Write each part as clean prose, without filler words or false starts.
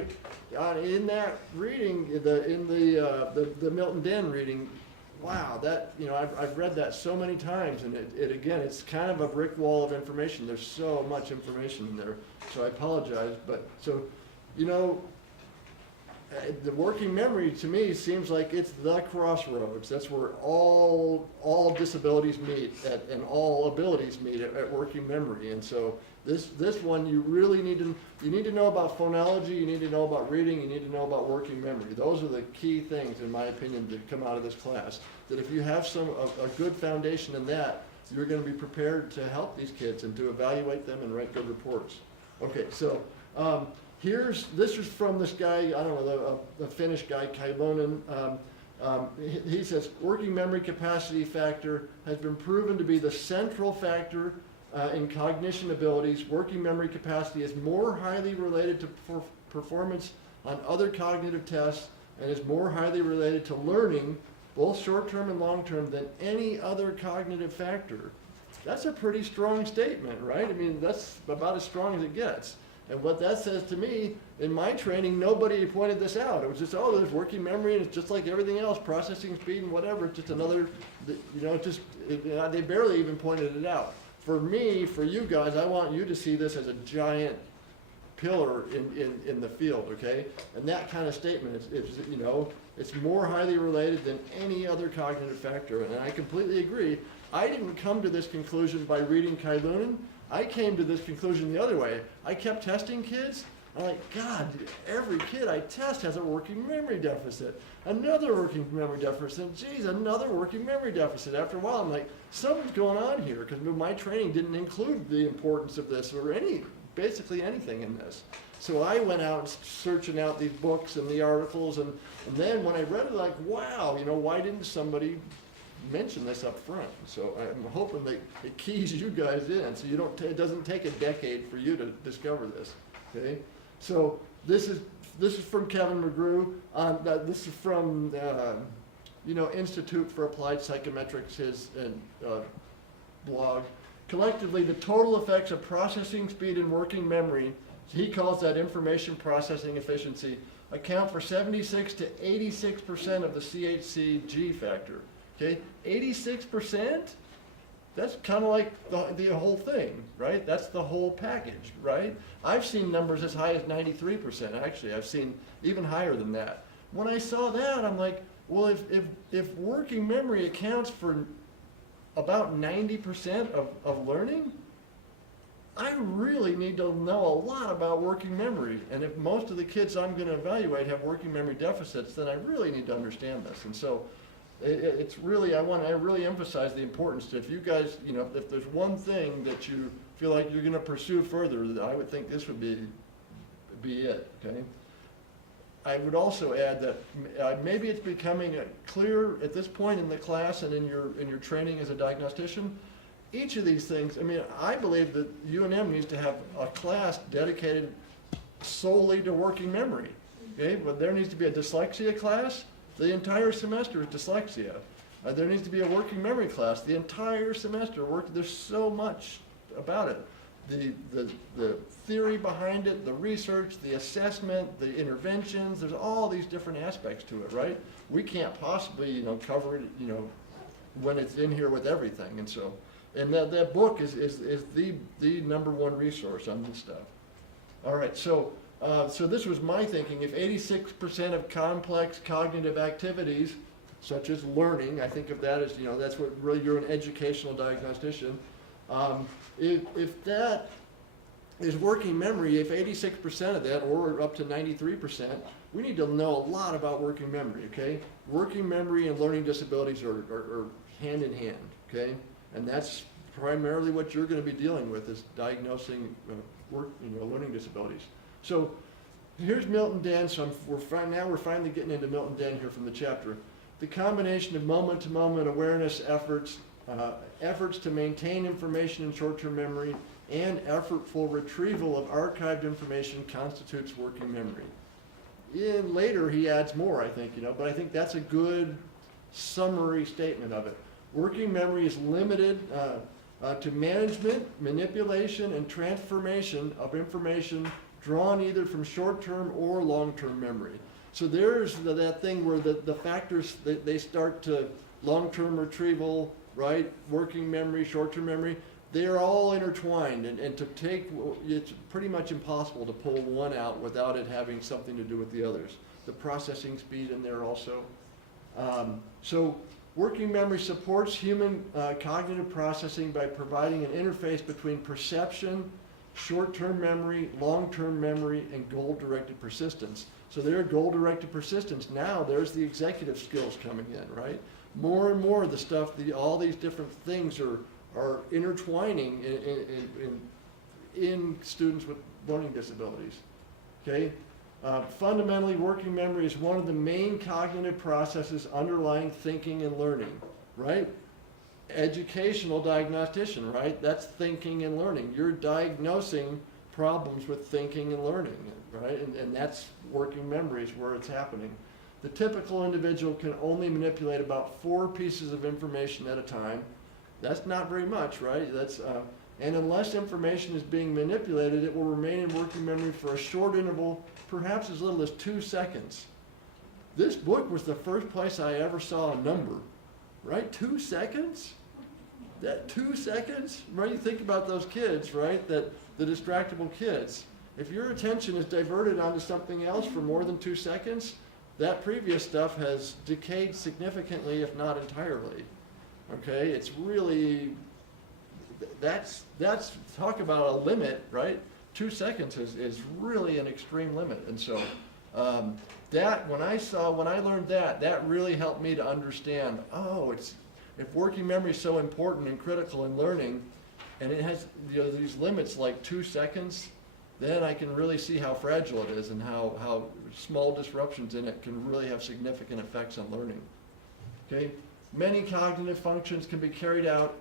In that reading, the Milton Den reading, wow, that, I've read that so many times, and it again, it's kind of a brick wall of information. There's so much information in there, so I apologize. But so, the working memory to me seems like it's the crossroads. That's where all disabilities meet and all abilities meet at working memory. And so this one, you really need to know about phonology, you need to know about reading, you need to know about working memory. Those are the key things, in my opinion, that come out of this class. That if you have a good foundation in that, you're going to be prepared to help these kids and to evaluate them and write good reports. Okay, so this is from this guy, I don't know, the Finnish guy, Kailonen. He says, working memory capacity factor has been proven to be the central factor in cognition abilities. Working memory capacity is more highly related to performance on other cognitive tests and is more highly related to learning, both short-term and long-term, than any other cognitive factor. That's a pretty strong statement, right? I mean, that's about as strong as it gets. And what that says to me, in my training, nobody pointed this out. It was just, oh, there's working memory, and it's just like everything else, processing speed and whatever, it's just another, they barely even pointed it out. For me, for you guys, I want you to see this as a giant pillar in the field, okay? And that kind of statement is it's more highly related than any other cognitive factor, and I completely agree. I didn't come to this conclusion by reading Kailunen. I came to this conclusion the other way. I kept testing kids. I'm like, God, every kid I test has a working memory deficit. Another working memory deficit. Geez, another working memory deficit. After a while, I'm like, something's going on here, because my training didn't include the importance of this or basically anything in this. So I went out searching out these books and the articles, and then when I read it, like, wow, why didn't somebody mention this up front? So I'm hoping that it keys you guys in, so it doesn't take a decade for you to discover this. Okay, so this is from Kevin McGrew. This is from Institute for Applied Psychometrics, his blog. Collectively, the total effects of processing speed and working memory, he calls that information processing efficiency, account for 76 to 86% of the CHC-G factor. Okay, 86%? That's kind of like the whole thing, right? That's the whole package, right? I've seen numbers as high as 93%. Actually, I've seen even higher than that. When I saw that, I'm like, well, if working memory accounts for about 90% of learning, I really need to know a lot about working memory. And if most of the kids I'm going to evaluate have working memory deficits, then I really need to understand this. And so it's really, I really emphasize the importance that if you guys, if there's one thing that you feel like you're going to pursue further, I would think this would be it, okay? I would also add that maybe it's becoming clear at this point in the class and in your training as a diagnostician, each of these things, I believe that UNM needs to have a class dedicated solely to working memory, okay? But there needs to be a dyslexia class. The entire semester is dyslexia. There needs to be a working memory class. The entire semester, there's so much about it. The theory behind it, the research, the assessment, the interventions, there's all these different aspects to it, right? We can't possibly, cover it, when it's in here with everything. And so, that book is the number one resource on this stuff. All right, so this was my thinking. If 86% of complex cognitive activities, such as learning, I think of that as, that's what really you're an educational diagnostician. If that is working memory, if 86% of that, or up to 93%, we need to know a lot about working memory, okay? Working memory and learning disabilities are hand in hand, okay? And that's primarily what you're going to be dealing with, is diagnosing learning disabilities. So here's Milton Den. So we're finally getting into Milton Den here from the chapter. The combination of moment-to-moment awareness efforts, efforts to maintain information in short-term memory, and effortful retrieval of archived information constitutes working memory. Later he adds more, I think, but I think that's a good summary statement of it. Working memory is limited to management, manipulation, and transformation of information drawn either from short-term or long-term memory. So there's that thing where the factors, they start to long-term retrieval, right? Working memory, short-term memory, they're all intertwined, and to take, it's pretty much impossible to pull one out without it having something to do with the others. The processing speed in there also. So working memory supports human cognitive processing by providing an interface between perception, short-term memory, long-term memory, and goal-directed persistence. So there, goal-directed persistence, now there's the executive skills coming in, right? More and more of the stuff, all these different things are intertwining in students with learning disabilities, okay? Fundamentally, working memory is one of the main cognitive processes underlying thinking and learning, right? Educational diagnostician, right? That's thinking and learning. You're diagnosing problems with thinking and learning, right? And that's working memory is where it's happening. The typical individual can only manipulate about 4 pieces of information at a time. That's not very much, right? And unless information is being manipulated, it will remain in working memory for a short interval, perhaps as little as 2 seconds. This book was the first place I ever saw a number, right? 2 seconds? That 2 seconds? Right? You think about those kids, right? The distractible kids. If your attention is diverted onto something else for more than 2 seconds, that previous stuff has decayed significantly, if not entirely. Okay, it's really, that's talk about a limit, right? 2 seconds is really an extreme limit. And so when I learned that really helped me to understand, if working memory is so important and critical in learning, and it has these limits like 2 seconds, then I can really see how fragile it is and how small disruptions in it can really have significant effects on learning. Okay. Many cognitive functions can be carried out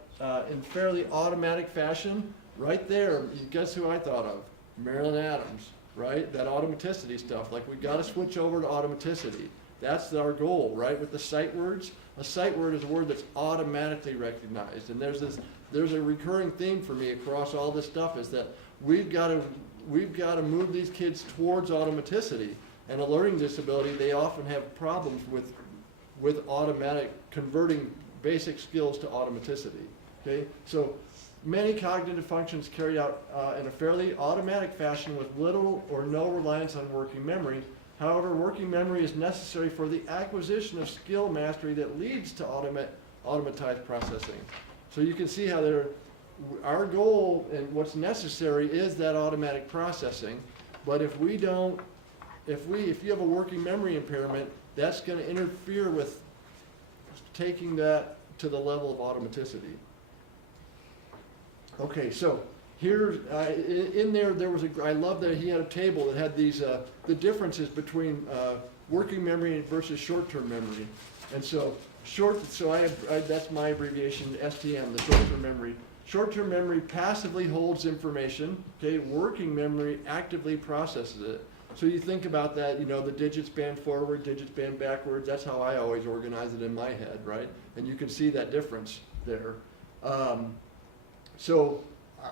in fairly automatic fashion. Right there, guess who I thought of? Marilyn Adams, right? That automaticity stuff. Like, we've got to switch over to automaticity. That's our goal, right? With the sight words. A sight word is a word that's automatically recognized. And there's a recurring theme for me across all this stuff is that we've got to move these kids towards automaticity. And a learning disability, they often have problems with automatic, converting basic skills to automaticity, okay? So many cognitive functions carried out in a fairly automatic fashion with little or no reliance on working memory. However, working memory is necessary for the acquisition of skill mastery that leads to automatized processing. So you can see how our goal and what's necessary is that automatic processing, but if you have a working memory impairment, that's going to interfere with taking that to the level of automaticity. Okay, so here in there was I love that he had a table that had these the differences between working memory versus short-term memory, and so that's my abbreviation, STM, the short-term memory. Short-term memory passively holds information. Okay, working memory actively processes it. So you think about that, the digits band forward, digits band backwards. That's how I always organize it in my head, right? And you can see that difference there. So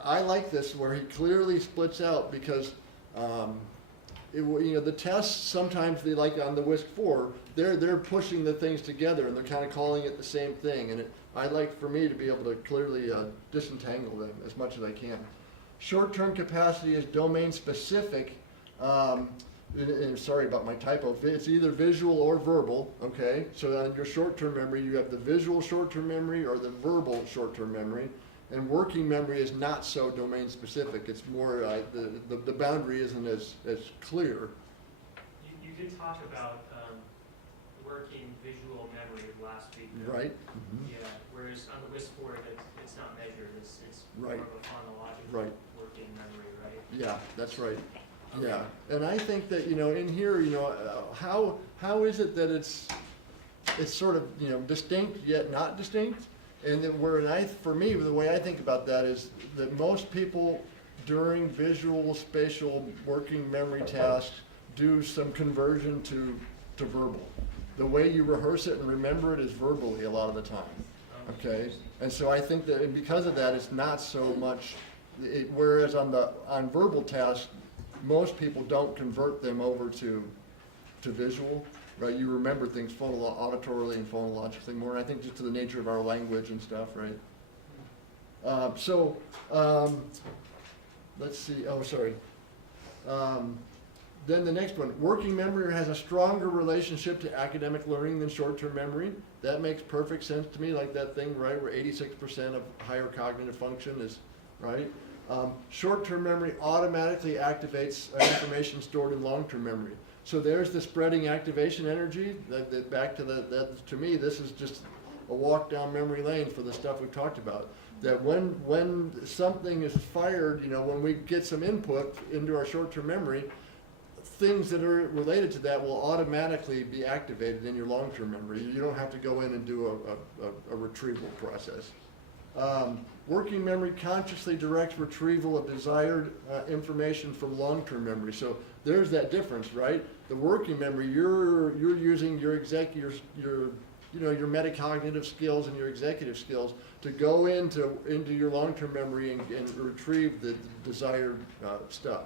I like this where he clearly splits out because the tests sometimes they like on the WISC-4, they're pushing the things together and they're kind of calling it the same thing. And I'd like for me to be able to clearly disentangle them as much as I can. Short-term capacity is domain specific. And sorry about my typo, it's either visual or verbal, okay? So on your short-term memory, you have the visual short-term memory or the verbal short-term memory. And working memory is not so domain specific. It's more, the boundary isn't as clear. You did talk about working visual memory last week. Though. Right. Mm-hmm. Yeah, whereas on the WISC-4, it's not measured. It's right. More of a phonological right. working memory, right? Yeah, that's right. Okay. Yeah, and I think that in here, how is it that it's sort of distinct yet not distinct, and then for me the way I think about that is that most people during visual spatial working memory tasks do some conversion to verbal. The way you rehearse it and remember it is verbally a lot of the time. Okay, and so I think that because of that, it's not so much. Whereas on verbal tasks, most people don't convert them over to visual, right? You remember things auditorily and phonologically more, and I think just to the nature of our language and stuff, right? Let's see, oh, sorry. Then the next one, working memory has a stronger relationship to academic learning than short-term memory. That makes perfect sense to me, like that thing, right, where 86% of higher cognitive function is, right? Short-term memory automatically activates information stored in long-term memory. So there's the spreading activation energy. Back to that, to me, this is just a walk down memory lane for the stuff we've talked about. That when something is fired, when we get some input into our short-term memory, things that are related to that will automatically be activated in your long-term memory. You don't have to go in and do a retrieval process. Working memory consciously directs retrieval of desired information from long-term memory. So there's that difference, right? The working memory, you're using your metacognitive skills and your executive skills to go into your long-term memory and retrieve the desired stuff,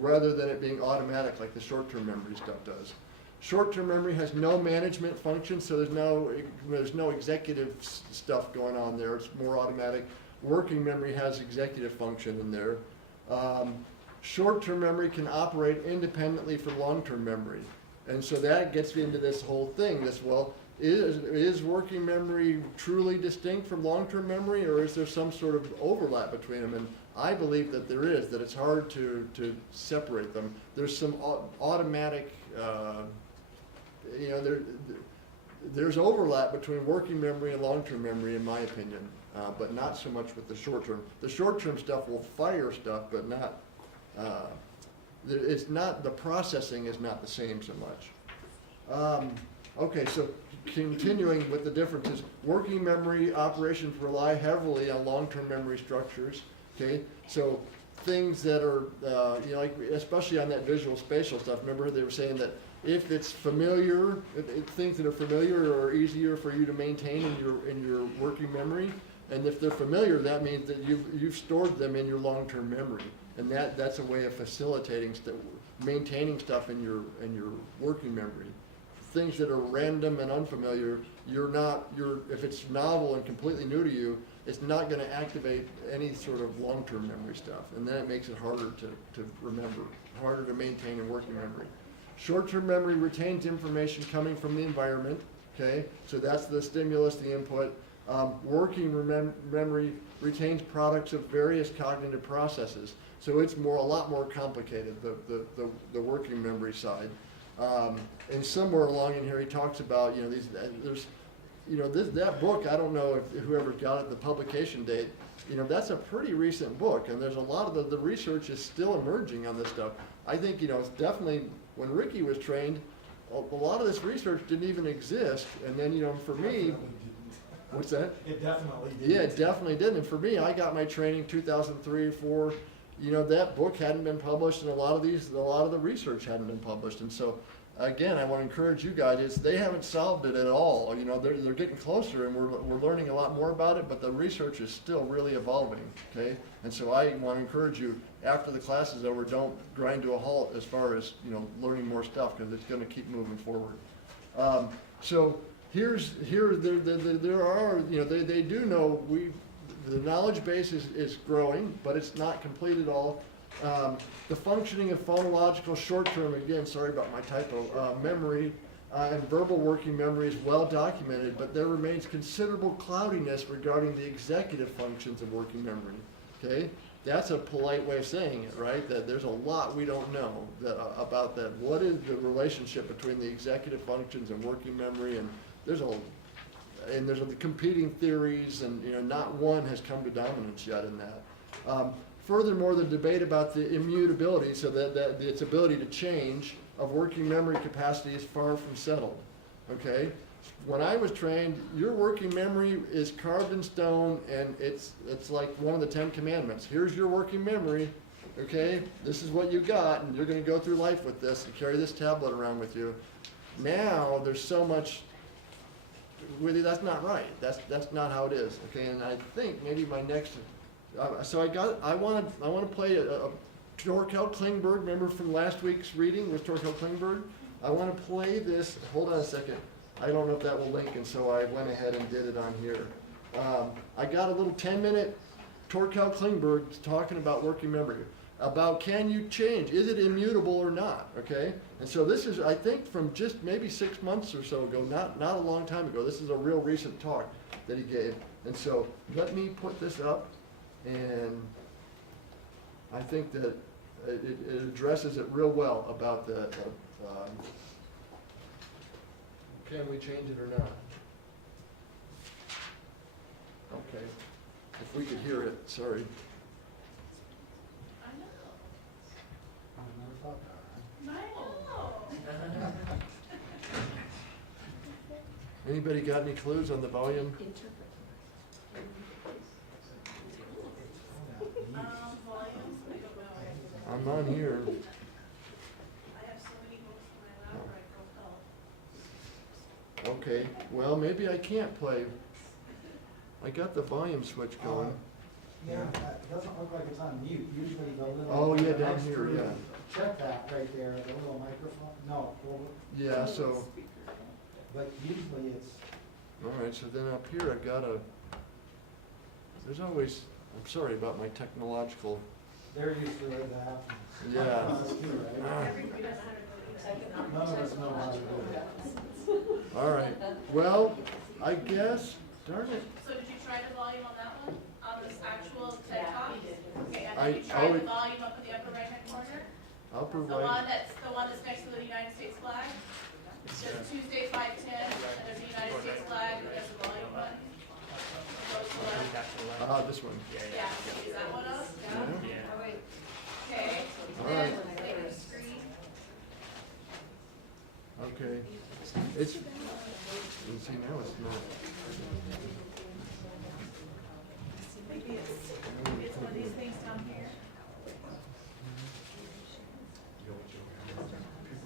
rather than it being automatic like the short-term memory stuff does. Short-term memory has no management function, so there's no executive stuff going on there. It's more automatic. Working memory has executive function in there. Short-term memory can operate independently from long-term memory. And so that gets into this whole thing, is working memory truly distinct from long-term memory, or is there some sort of overlap between them? And I believe that there is, that it's hard to separate them. There's some automatic, there's overlap between working memory and long-term memory, in my opinion, but not so much with the short-term. The short-term stuff will fire stuff, but not, it's not, the processing is not the same so much. Okay, so continuing with the differences, working memory operations rely heavily on long-term memory structures. Okay, so things that are, like especially on that visual spatial stuff. Remember they were saying that if it's familiar, things that are familiar are easier for you to maintain in your working memory, and if they're familiar, that means that you've stored them in your long-term memory, and that's a way of facilitating maintaining stuff in your working memory. Things that are random and unfamiliar, if it's novel and completely new to you, it's not going to activate any sort of long-term memory stuff, and then it makes it harder to remember, harder to maintain in working memory. Short-term memory retains information coming from the environment, okay? So that's the stimulus, the input. Working memory retains products of various cognitive processes, so it's a lot more complicated, the working memory side. And somewhere along in here he talks about, that book, I don't know if whoever got it, the publication date, that's a pretty recent book, and there's a lot of the research is still emerging on this stuff. I think, it's definitely, when Ricky was trained, a lot of this research didn't even exist, and then, for me, what's that? It definitely didn't. Yeah, it definitely didn't, and for me, I got my training 2003, 2004, that book hadn't been published, and a lot of the research hadn't been published, and so, again, I want to encourage you guys, they haven't solved it at all. They're getting closer, and we're learning a lot more about it, but the research is still really evolving, okay? And so I want to encourage you, after the class is over, don't grind to a halt as far as, learning more stuff, because it's going to keep moving forward. So there are, they do know the knowledge base is growing, but it's not complete at all. The functioning of phonological short-term, again, sorry about my typo, memory and verbal working memory is well documented, but there remains considerable cloudiness regarding the executive functions of working memory, okay? That's a polite way of saying it, right? That there's a lot we don't know about that. What is the relationship between the executive functions and working memory? And there's the competing theories, and not one has come to dominance yet in that. Furthermore, the debate about the immutability, so that its ability to change, of working memory capacity is far from settled, okay? When I was trained, your working memory is carved in stone, and it's like one of the 10 commandments. Here's your working memory, okay? This is what you got, and you're going to go through life with this and carry this tablet around with you. Now, there's so much, really, that's not right. That's not how it is, okay? And I think maybe my next... I want to play Torkel Klingberg, remember from last week's reading with Torkel Klingberg? I want to play this, hold on a second. I don't know if that will link, and so I went ahead and did it on here. I got a little 10-minute Torkel Klingberg talking about working memory, about can you change, is it immutable or not, okay? And so this is, I think, from just maybe 6 months or so ago, not a long time ago. This is a real recent talk that he gave. And so let me put this up, and I think that it addresses it real well about the, can we change it or not? Okay, if we could hear it, sorry. I never thought that. Anybody got any clues on the volume? I'm on here. I have so many books in my lap right now. Okay, well, maybe I can't play. I got the volume switch going. Yeah, it doesn't look like it's on mute. Usually the little. Oh, yeah, down next here, to- yeah. Check that right there, the little microphone. No, Yeah, so, but usually it's, all right, so then up here I gotta, there's always, I'm sorry about my technological, they're used to it, that happens. yeah. Us too, right? None of us know how to do it. All right, well, I guess, darn it. So did you try the volume on that one, on this actual TED Talk? Okay, I- and did you I try the would- volume up in the upper right-hand corner? I'll The one provide, that's next to the United States flag? It says Tuesday 5:10, and there's the United States flag, and there's the volume button. Goes to the left. this one. Yeah, is that one up? Yeah. Okay, All then right. take the screen. Okay, it's, you see now it's not. Maybe it's one of these things down here.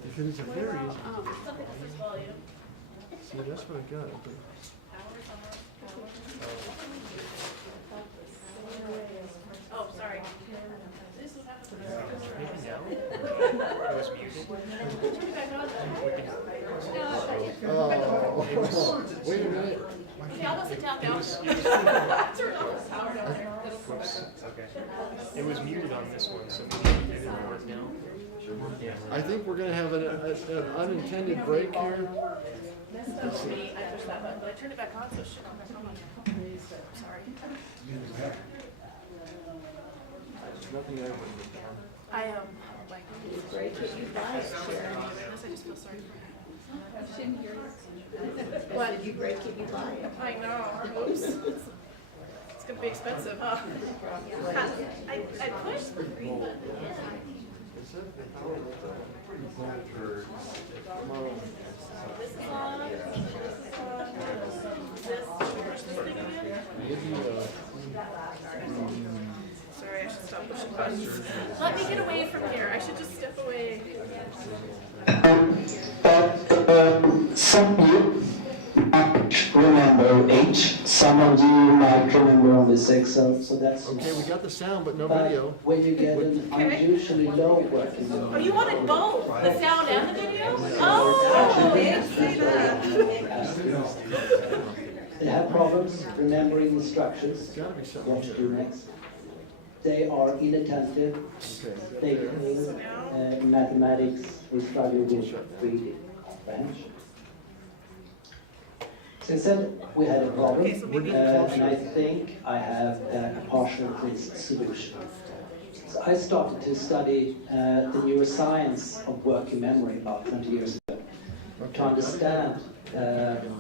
Because it's a very easy, Something that says volume. see, that's what I got. but- Oh, sorry. This is what happens. Maybe now? It was muted. Turn it back on. Oh, wait a minute. Okay, I'll go sit down now. Turn off the power down there. Whoops, okay. It was muted on this one, so maybe it didn't work now. Yeah. I think we're gonna have an unintended break here. That's me. I pushed that button, but I turned it back on, so it should come back on. Sorry. There's nothing I I like. Break it, you buy it, Sharon. I just feel sorry for Shouldn't hear it. Why did you break it, you buy it? him. I know. Oops. It's gonna be expensive, huh? I pushed the green button. This is on. This is on. This. Push this thing again. Sorry, I should stop pushing buttons. Let me get away from here. I should just step away. Some of you might remember 8, some of you might remember only 6, so that's Okay, we got the sound, but no but video. when you get an unusually low working Oh, memory, you wanted both, the sound and the video? Oh, didn't see that. they have problems remembering instructions, There's gotta be something what to here. do next. They are inattentive, Okay. they in mathematics, we struggle with reading, French. Since then, we had a problem, Okay, so maybe- and I think I have a partial solution. So I started to study the neuroscience of working memory about 20 years ago to understand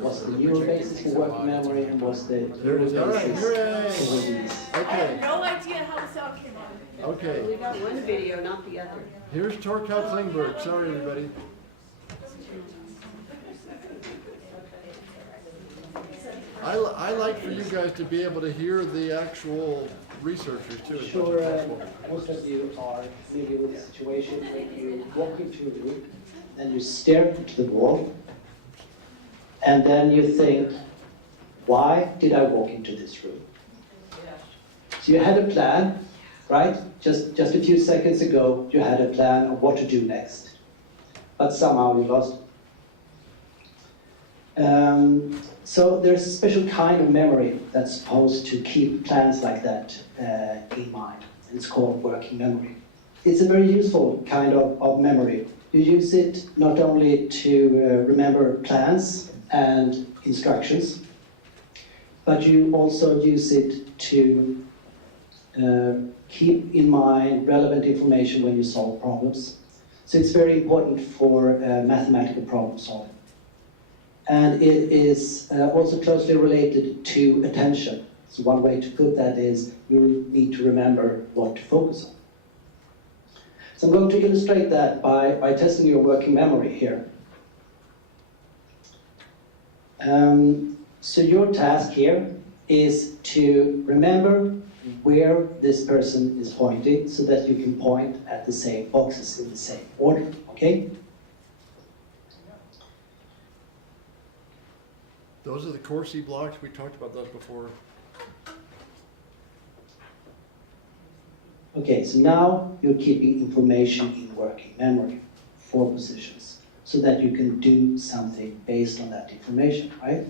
what's the neural basis for working memory and what's the There it is. All right, basis hooray. for these. I have Okay, no idea how the sound came on. okay. We got one video, not the other. Here's Torkel Klingberg. Sorry, everybody. I like for you guys to be able to hear the actual researchers too. as much Sure, as possible. most of you are familiar with the situation when you walk into a room and you stare into the wall, and then you think, why did I walk into this room? So you had a plan, right? Just a few seconds ago, you had a plan of what to do next, but somehow you lost it. So there's a special kind of memory that's supposed to keep plans like that in mind. It's called working memory. It's a very useful kind of memory. You use it not only to remember plans and instructions, but you also use it to keep in mind relevant information when you solve problems. So it's very important for mathematical problem solving. And it is also closely related to attention. So one way to put that is you need to remember what to focus on. So I'm going to illustrate that by testing your working memory here. So your task here is to remember where this person is pointing so that you can point at the same boxes in the same order, okay? Those are the core C blocks. We talked about those before. Okay, so now you're keeping information in working memory, 4 positions, so that you can do something based on that information, right?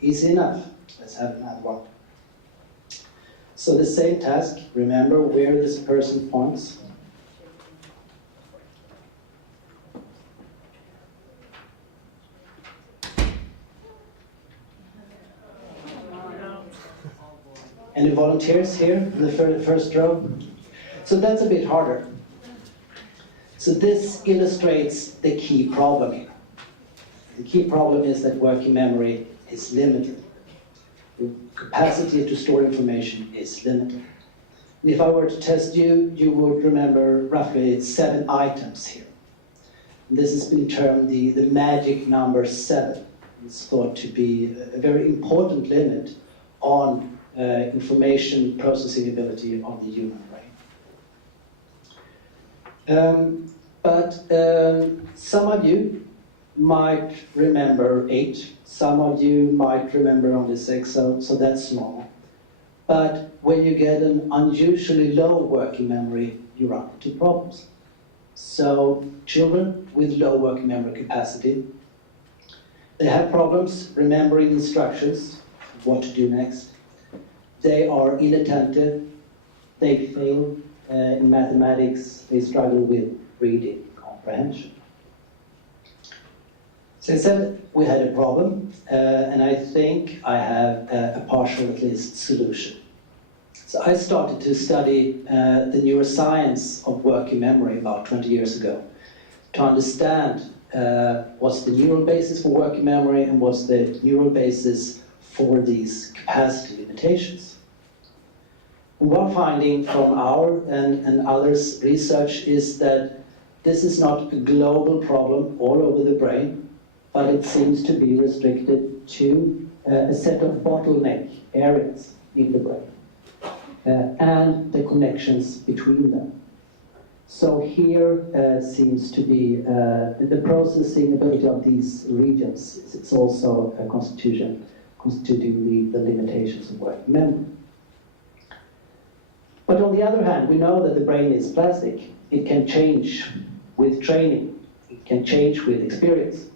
Easy enough. Let's have another one. So the same task, remember where this person points. Any volunteers here in the first row? So that's a bit harder. So this illustrates the key problem here. The key problem is that working memory is limited. The capacity to store information is limited. And if I were to test you, you would remember roughly 7 items here. And this has been termed the magic number 7. It's thought to be a very important limit on information processing ability of the human brain. But some of you might remember 8, some of you might remember only 6, so that's normal. But when you get an unusually low working memory, you run into problems. So children with low working memory capacity, they have problems remembering instructions, what to do next. They are inattentive, they fail in mathematics, they struggle with reading comprehension. So I said we had a problem, and I think I have a partial, at least, solution. So I started to study the neuroscience of working memory about 20 years ago to understand what's the neural basis for working memory and what's the neural basis for these capacity limitations. And one finding from our and others' research is that this is not a global problem all over the brain, but it seems to be restricted to a set of bottleneck areas in the brain and the connections between them. So here seems to be the processing ability of these regions. It's also a constituting the limitations of working memory. But on the other hand, we know that the brain is plastic. It can change with training. It can change with experience.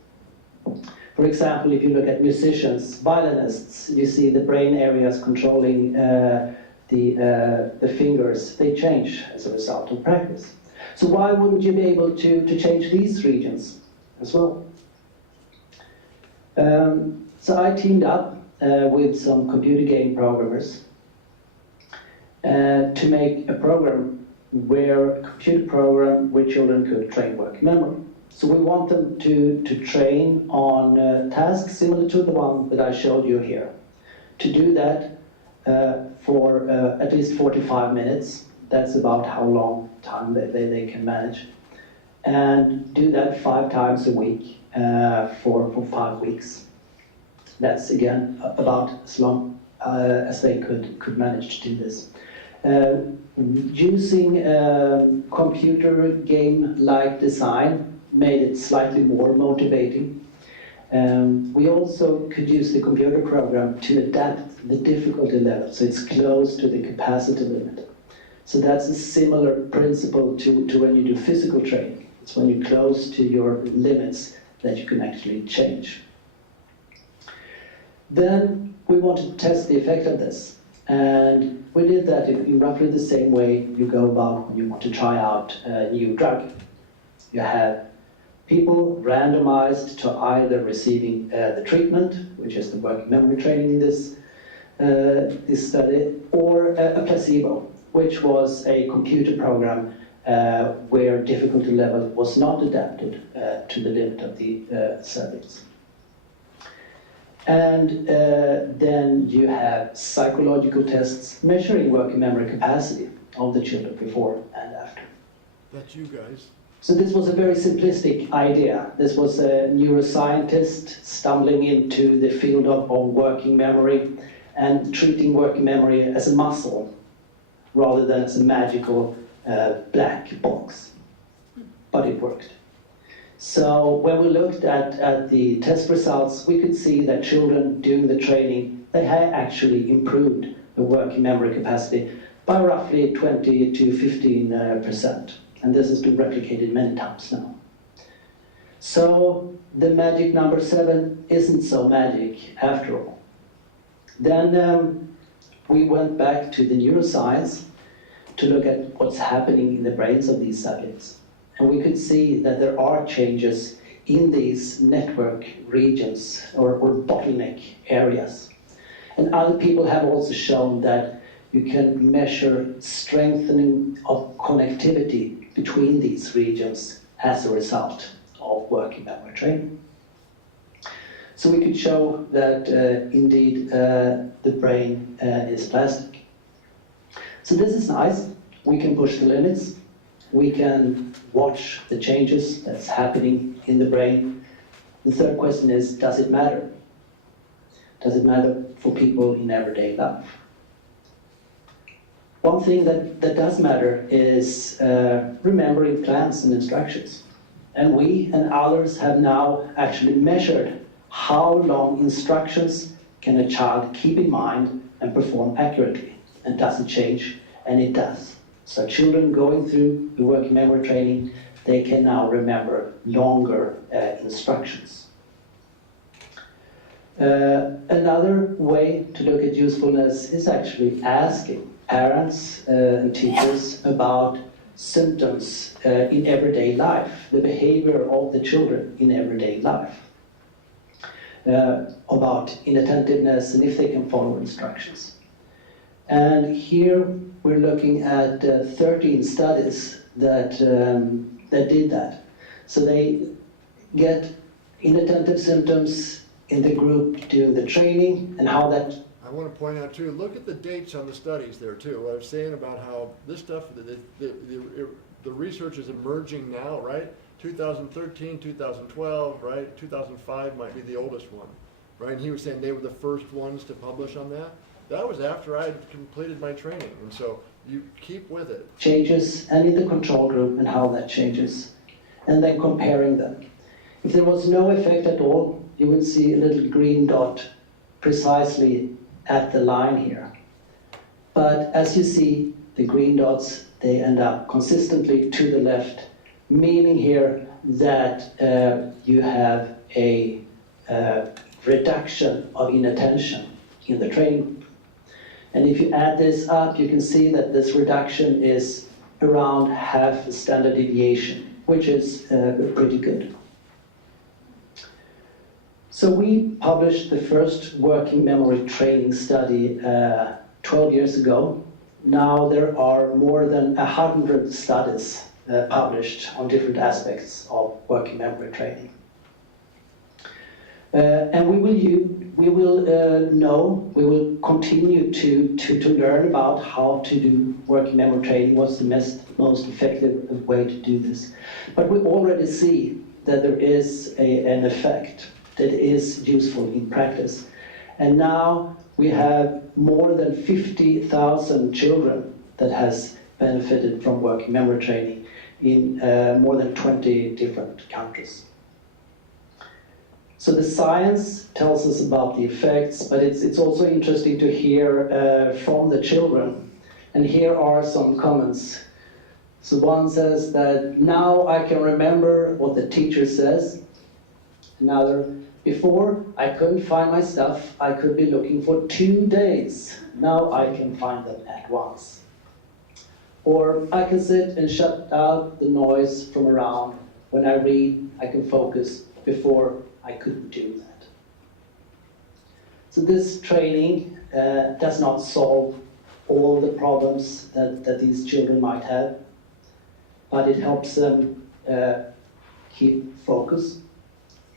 For example, if you look at musicians, violinists, you see the brain areas controlling the fingers, they change as a result of practice. So why wouldn't you be able to change these regions as well? So I teamed up with some computer game programmers to make a program a computer program where children could train working memory. So we want them to train on tasks similar to the one that I showed you here. To do that for at least 45 minutes. That's about how long time they can manage. And do that 5 times a week for 5 weeks. That's again about as long as they could manage to do this. Using computer game-like design made it slightly more motivating. We also could use the computer program to adapt the difficulty level, so it's close to the capacity limit. So that's a similar principle to when you do physical training. It's when you're close to your limits that you can actually change. Then we wanted to test the effect of this. And we did that in roughly the same way you go about when you want to try out a new drug. You have people randomized to either receiving the treatment, which is the working memory training in this study, or a placebo, which was a computer program where difficulty level was not adapted to the limit of the subjects. And then you have psychological tests measuring working memory capacity of the children before and after. That's you guys. So this was a very simplistic idea. This was a neuroscientist stumbling into the field of working memory and treating working memory as a muscle rather than as a magical black box. But it worked. So when we looked at the test results, we could see that children doing the training, they had actually improved the working memory capacity by roughly 20 to 15%. And this has been replicated many times now. So the magic number 7 isn't so magic after all. Then we went back to the neuroscience to look at what's happening in the brains of these subjects. And we could see that there are changes in these network regions or bottleneck areas. And other people have also shown that you can measure strengthening of connectivity between these regions as a result of working memory training. So we could show that indeed the brain is plastic. So this is nice. We can push the limits. We can watch the changes that's happening in the brain. The third question is, does it matter? Does it matter for people in everyday life? One thing that does matter is remembering plans and instructions. And we and others have now actually measured how long instructions can a child keep in mind and perform accurately. And does it change? And it does. So children going through the working memory training, they can now remember longer instructions. Another way to look at usefulness is actually asking parents and teachers about symptoms in everyday life, the behavior of the children in everyday life, about inattentiveness and if they can follow instructions. And here we're looking at 13 studies that did that. So they get inattentive symptoms in the group doing the training and how that... I want to point out too, look at the dates on the studies there too. What I was saying about how this stuff, the research is emerging now, right? 2013, 2012, right? 2005 might be the oldest one, right? And he was saying they were the first ones to publish on that. That was after I had completed my training, and so you keep with it. Changes, and in the control group and how that changes, and then comparing them. If there was no effect at all, you would see a little green dot precisely at the line here. But as you see, the green dots, they end up consistently to the left, meaning here that you have a reduction of inattention in the training group. And if you add this up, you can see that this reduction is around half a standard deviation, which is pretty good. So we published the first working memory training study 12 years ago. Now there are more than 100 studies published on different aspects of working memory training. And we will continue to learn about how to do working memory training, what's the most effective way to do this. But we already see that there is an effect that is useful in practice. And now we have more than 50,000 children that has benefited from working memory training in more than 20 different countries. So the science tells us about the effects, but it's also interesting to hear from the children. And here are some comments. So one says that now I can remember what the teacher says. Another, before I couldn't find my stuff, I could be looking for 2 days. Now I can find them at once. Or I can sit and shut out the noise from around. When I read, I can focus. Before, I couldn't do that. So this training does not solve all the problems that these children might have, but it helps them keep focus.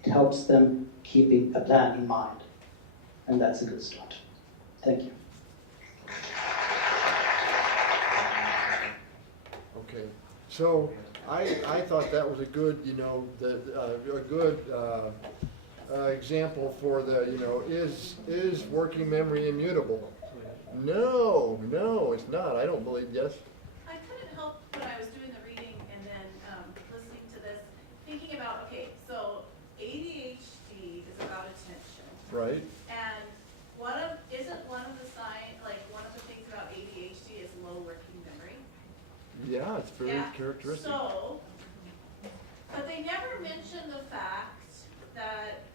It helps them keeping a plan in mind, and that's a good start. Thank you. Okay, so I thought that was a good, a good example for the, is working memory immutable? No, it's not. I don't believe, yes? I couldn't help when I was doing the reading and then listening to this, thinking about, okay, so ADHD is about attention. Right? And isn't one of the one of the things about ADHD is low working memory? Yeah, it's very Yeah. characteristic. So, but they never mention the fact that,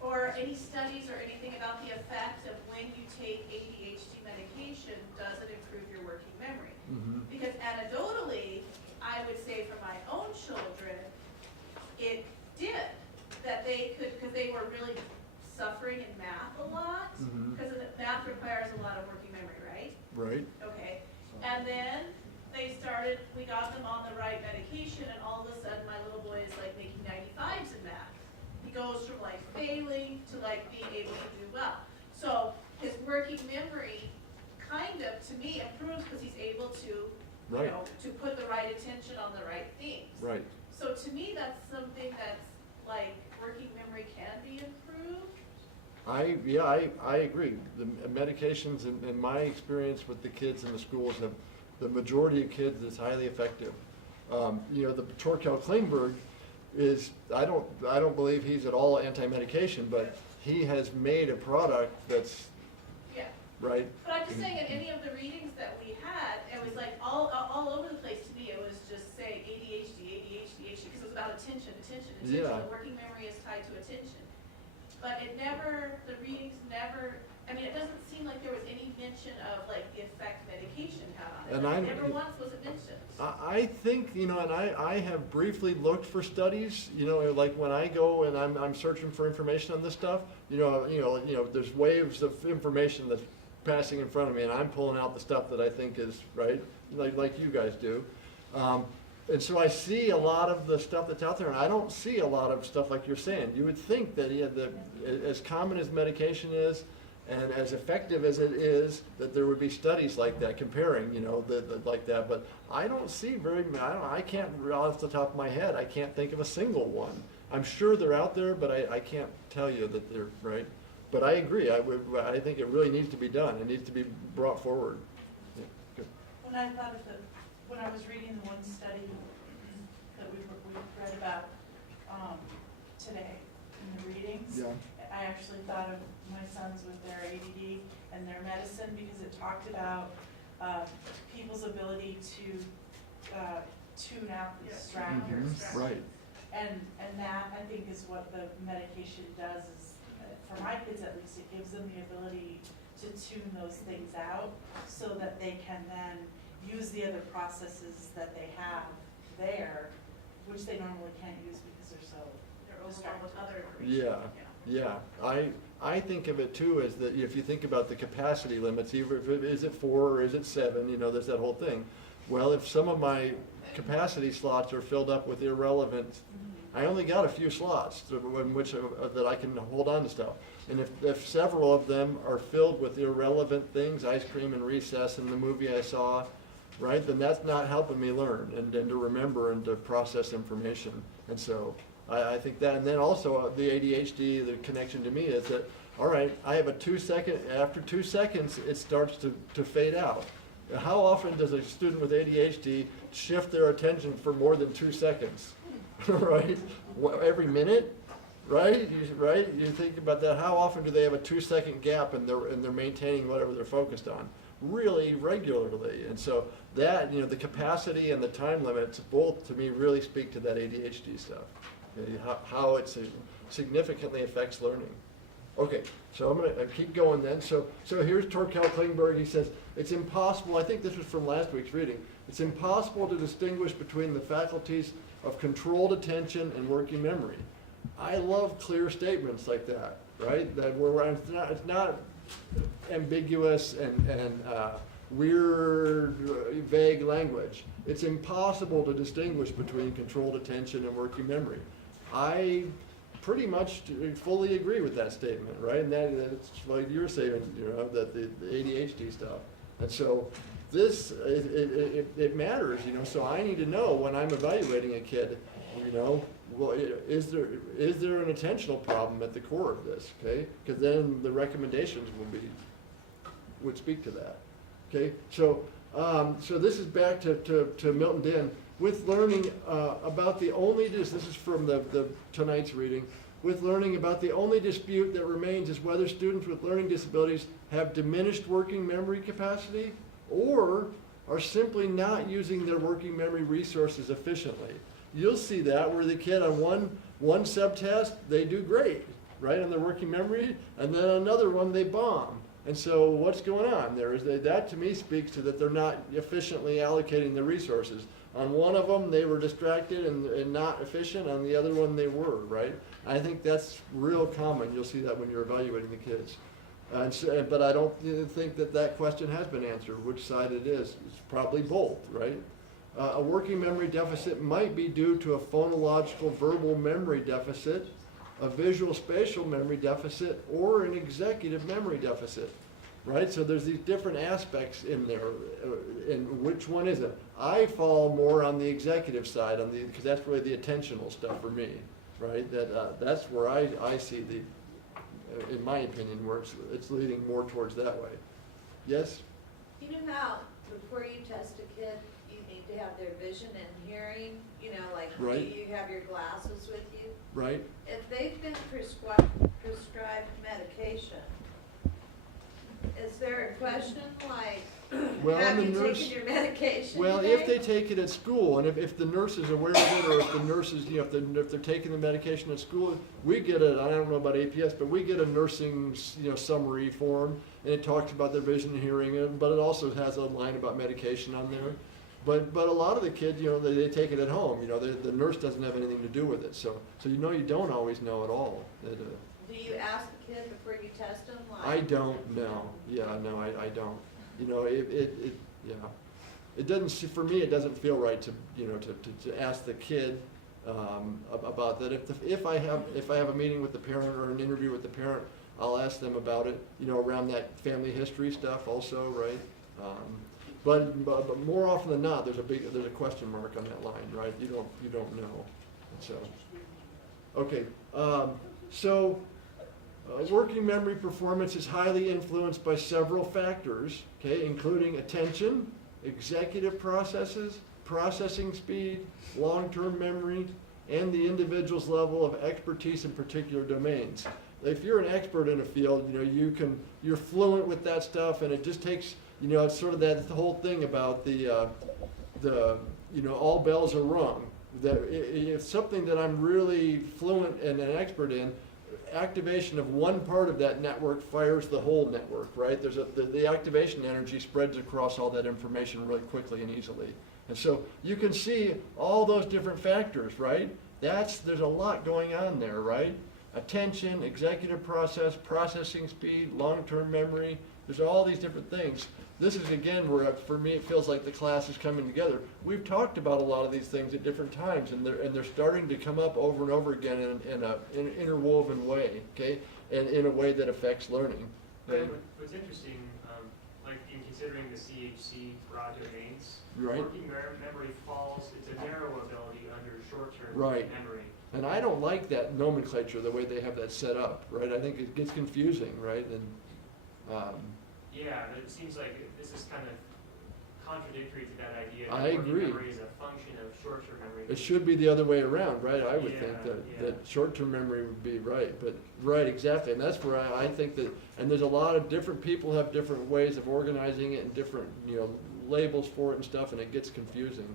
or any studies or anything about the effect of when you take ADHD medication, does it improve your working memory? Mm-hmm. Because anecdotally, I would say for my own children, it did. That they could, because they were really suffering in math a lot, Mhm. because math requires a lot of working memory, right? Right? Okay. And then we got them on the right medication, and all of a sudden my little boy is like making 95s in math. He goes from like failing to like being able to do well. So his working memory kind of, to me, improves because he's able to, Right. to put the right attention on the right things. Right. So to me, that's something that's like working memory can be improved. I agree. The medications, in my experience with the kids in the schools, have the majority of kids is highly effective. The Torkel Klingberg is, I don't believe he's at all anti-medication, but he has made a product that's, Yeah. right? But I'm just saying, in any of the readings that we had, it was like all over the place to me. It was just saying ADHD, because it was about attention. Yeah. The working memory is tied to attention. But the readings never, it doesn't seem like there was any mention of like the effect medication had on it. Never once was it mentioned. I think, and I have briefly looked for studies, like when I go and I'm searching for information on this stuff, there's waves of information that's passing in front of me, and I'm pulling out the stuff that I think is right, like you guys do. And so I see a lot of the stuff that's out there, and I don't see a lot of stuff like you're saying. You would think that as common as medication is, and as effective as it is, that there would be studies like that comparing, like that. But I don't see I can't, off the top of my head, I can't think of a single one. I'm sure they're out there, but I can't tell you that they're right. But I agree. I think it really needs to be done. It needs to be brought forward. Yeah, good. When I was reading the one study that we read about today in the readings, Yeah. I actually thought of my sons with their ADD and their medicine, because it talked about people's ability to tune out the distractors. Mhm. Right. And that, I think, is what the medication does, is, for my kids at least, it gives them the ability to tune those things out so that they can then use the other processes that they have there, which they normally can't use because they're overwhelmed with other Yeah, information. yeah. I think of it too as that if you think about the capacity limits, either if is it 4 or is it 7, there's that whole thing. Well, if some of my capacity slots are filled up with irrelevant, I only got a few slots in which that I can hold on to stuff. And if several of them are filled with irrelevant things, ice cream and recess and the movie I saw, right, then that's not helping me learn and to remember and to process information. And so I think that, and then also the ADHD, the connection to me is that, all right, I have after 2 seconds, it starts to fade out. How often does a student with ADHD shift their attention for more than 2 seconds? Right? Every minute? right? Right? You think about that. How often do they have a 2-second gap and they're maintaining whatever they're focused on? Really regularly. And so that, the capacity and the time limits both to me really speak to that ADHD stuff. Okay, how it significantly affects learning. Okay, so I'm gonna keep going then. So here's Torkel Klingberg. He says, it's impossible, I think this was from last week's reading, it's impossible to distinguish between the faculties of controlled attention and working memory. I love clear statements like that, right? That where it's not ambiguous and weird, vague language. It's impossible to distinguish between controlled attention and working memory. I pretty much fully agree with that statement, right? And that's like you're saying, that the ADHD stuff. And so this, it matters, so I need to know when I'm evaluating a kid, well, is there an attentional problem at the core of this, okay? Because then the recommendations would speak to that, okay? So this is back to Milton Dinn. With learning about the only, this is from the tonight's reading, with learning about the only dispute that remains is whether students with learning disabilities have diminished working memory capacity or are simply not using their working memory resources efficiently. You'll see that where the kid on one subtest, they do great, right, on their working memory, and then another one they bomb. And so what's going on there is that to me speaks to that they're not efficiently allocating the resources. On one of them, they were distracted and not efficient. On the other one, they were, right? I think that's real common. You'll see that when you're evaluating the kids. But I don't think that question has been answered, which side it is. It's probably both, right? A working memory deficit might be due to a phonological verbal memory deficit, a visual spatial memory deficit, or an executive memory deficit. Right, so there's these different aspects in there, and which one is it? I fall more on the executive side, because that's really the attentional stuff for me, right? That's where I see in my opinion, where it's leading more towards that way. Yes? You know how before you test a kid, you need to have their vision and hearing, like Right. you have your glasses with you? Right? If they've been prescribed medication, is there a question like, Well, have the you nurse- taken your medication Well, today? if they take it at school, and if the nurse is aware of it, or if the nurses, if they're taking the medication at school, we get I don't know about APS, but we get a nursing, summary form, and it talks about their vision and hearing, but it also has a line about medication on there. But a lot of the kids, they take it at home. The nurse doesn't have anything to do with it. So you don't always know at all. Do you ask the kid before you test them? Like, I don't know. Yeah, no, I don't. It doesn't, for me, it doesn't feel right to ask the kid about that. If I have a meeting with the parent or an interview with the parent, I'll ask them about it, around that family history stuff also, right? But more often than not, there's a question mark on that line, right? You don't know. So, okay. Working memory performance is highly influenced by several factors, okay, including attention, executive processes, processing speed, long-term memory, and the individual's level of expertise in particular domains. If you're an expert in a field, you're fluent with that stuff, and it just takes, it's sort of the whole thing about the all bells are rung. That if something that I'm really fluent and an expert in, activation of one part of that network fires the whole network, right? The activation energy spreads across all that information really quickly and easily. And so you can see all those different factors, right? There's a lot going on there, right? Attention, executive process, processing speed, long-term memory, there's all these different things. This is, again, where for me it feels like the class is coming together. We've talked about a lot of these things at different times, and they're starting to come up over and over again in an interwoven way, okay, and in a way that affects learning. Okay? What's interesting, like in considering the CHC broad domains, Right. working memory falls, it's a narrow ability under short-term Right. memory. And I don't like that nomenclature, the way they have that set up, right? I think it gets confusing, right? And Yeah, but it seems like this is kind of contradictory to that idea. I that working agree. memory is a function of short-term memory. It should be the other way around, right? I would think Yeah, that short-term memory would be right, but, right, exactly, and that's where I think that, and there's a lot of different people have different ways of organizing it and different, labels for it and stuff, and it gets confusing.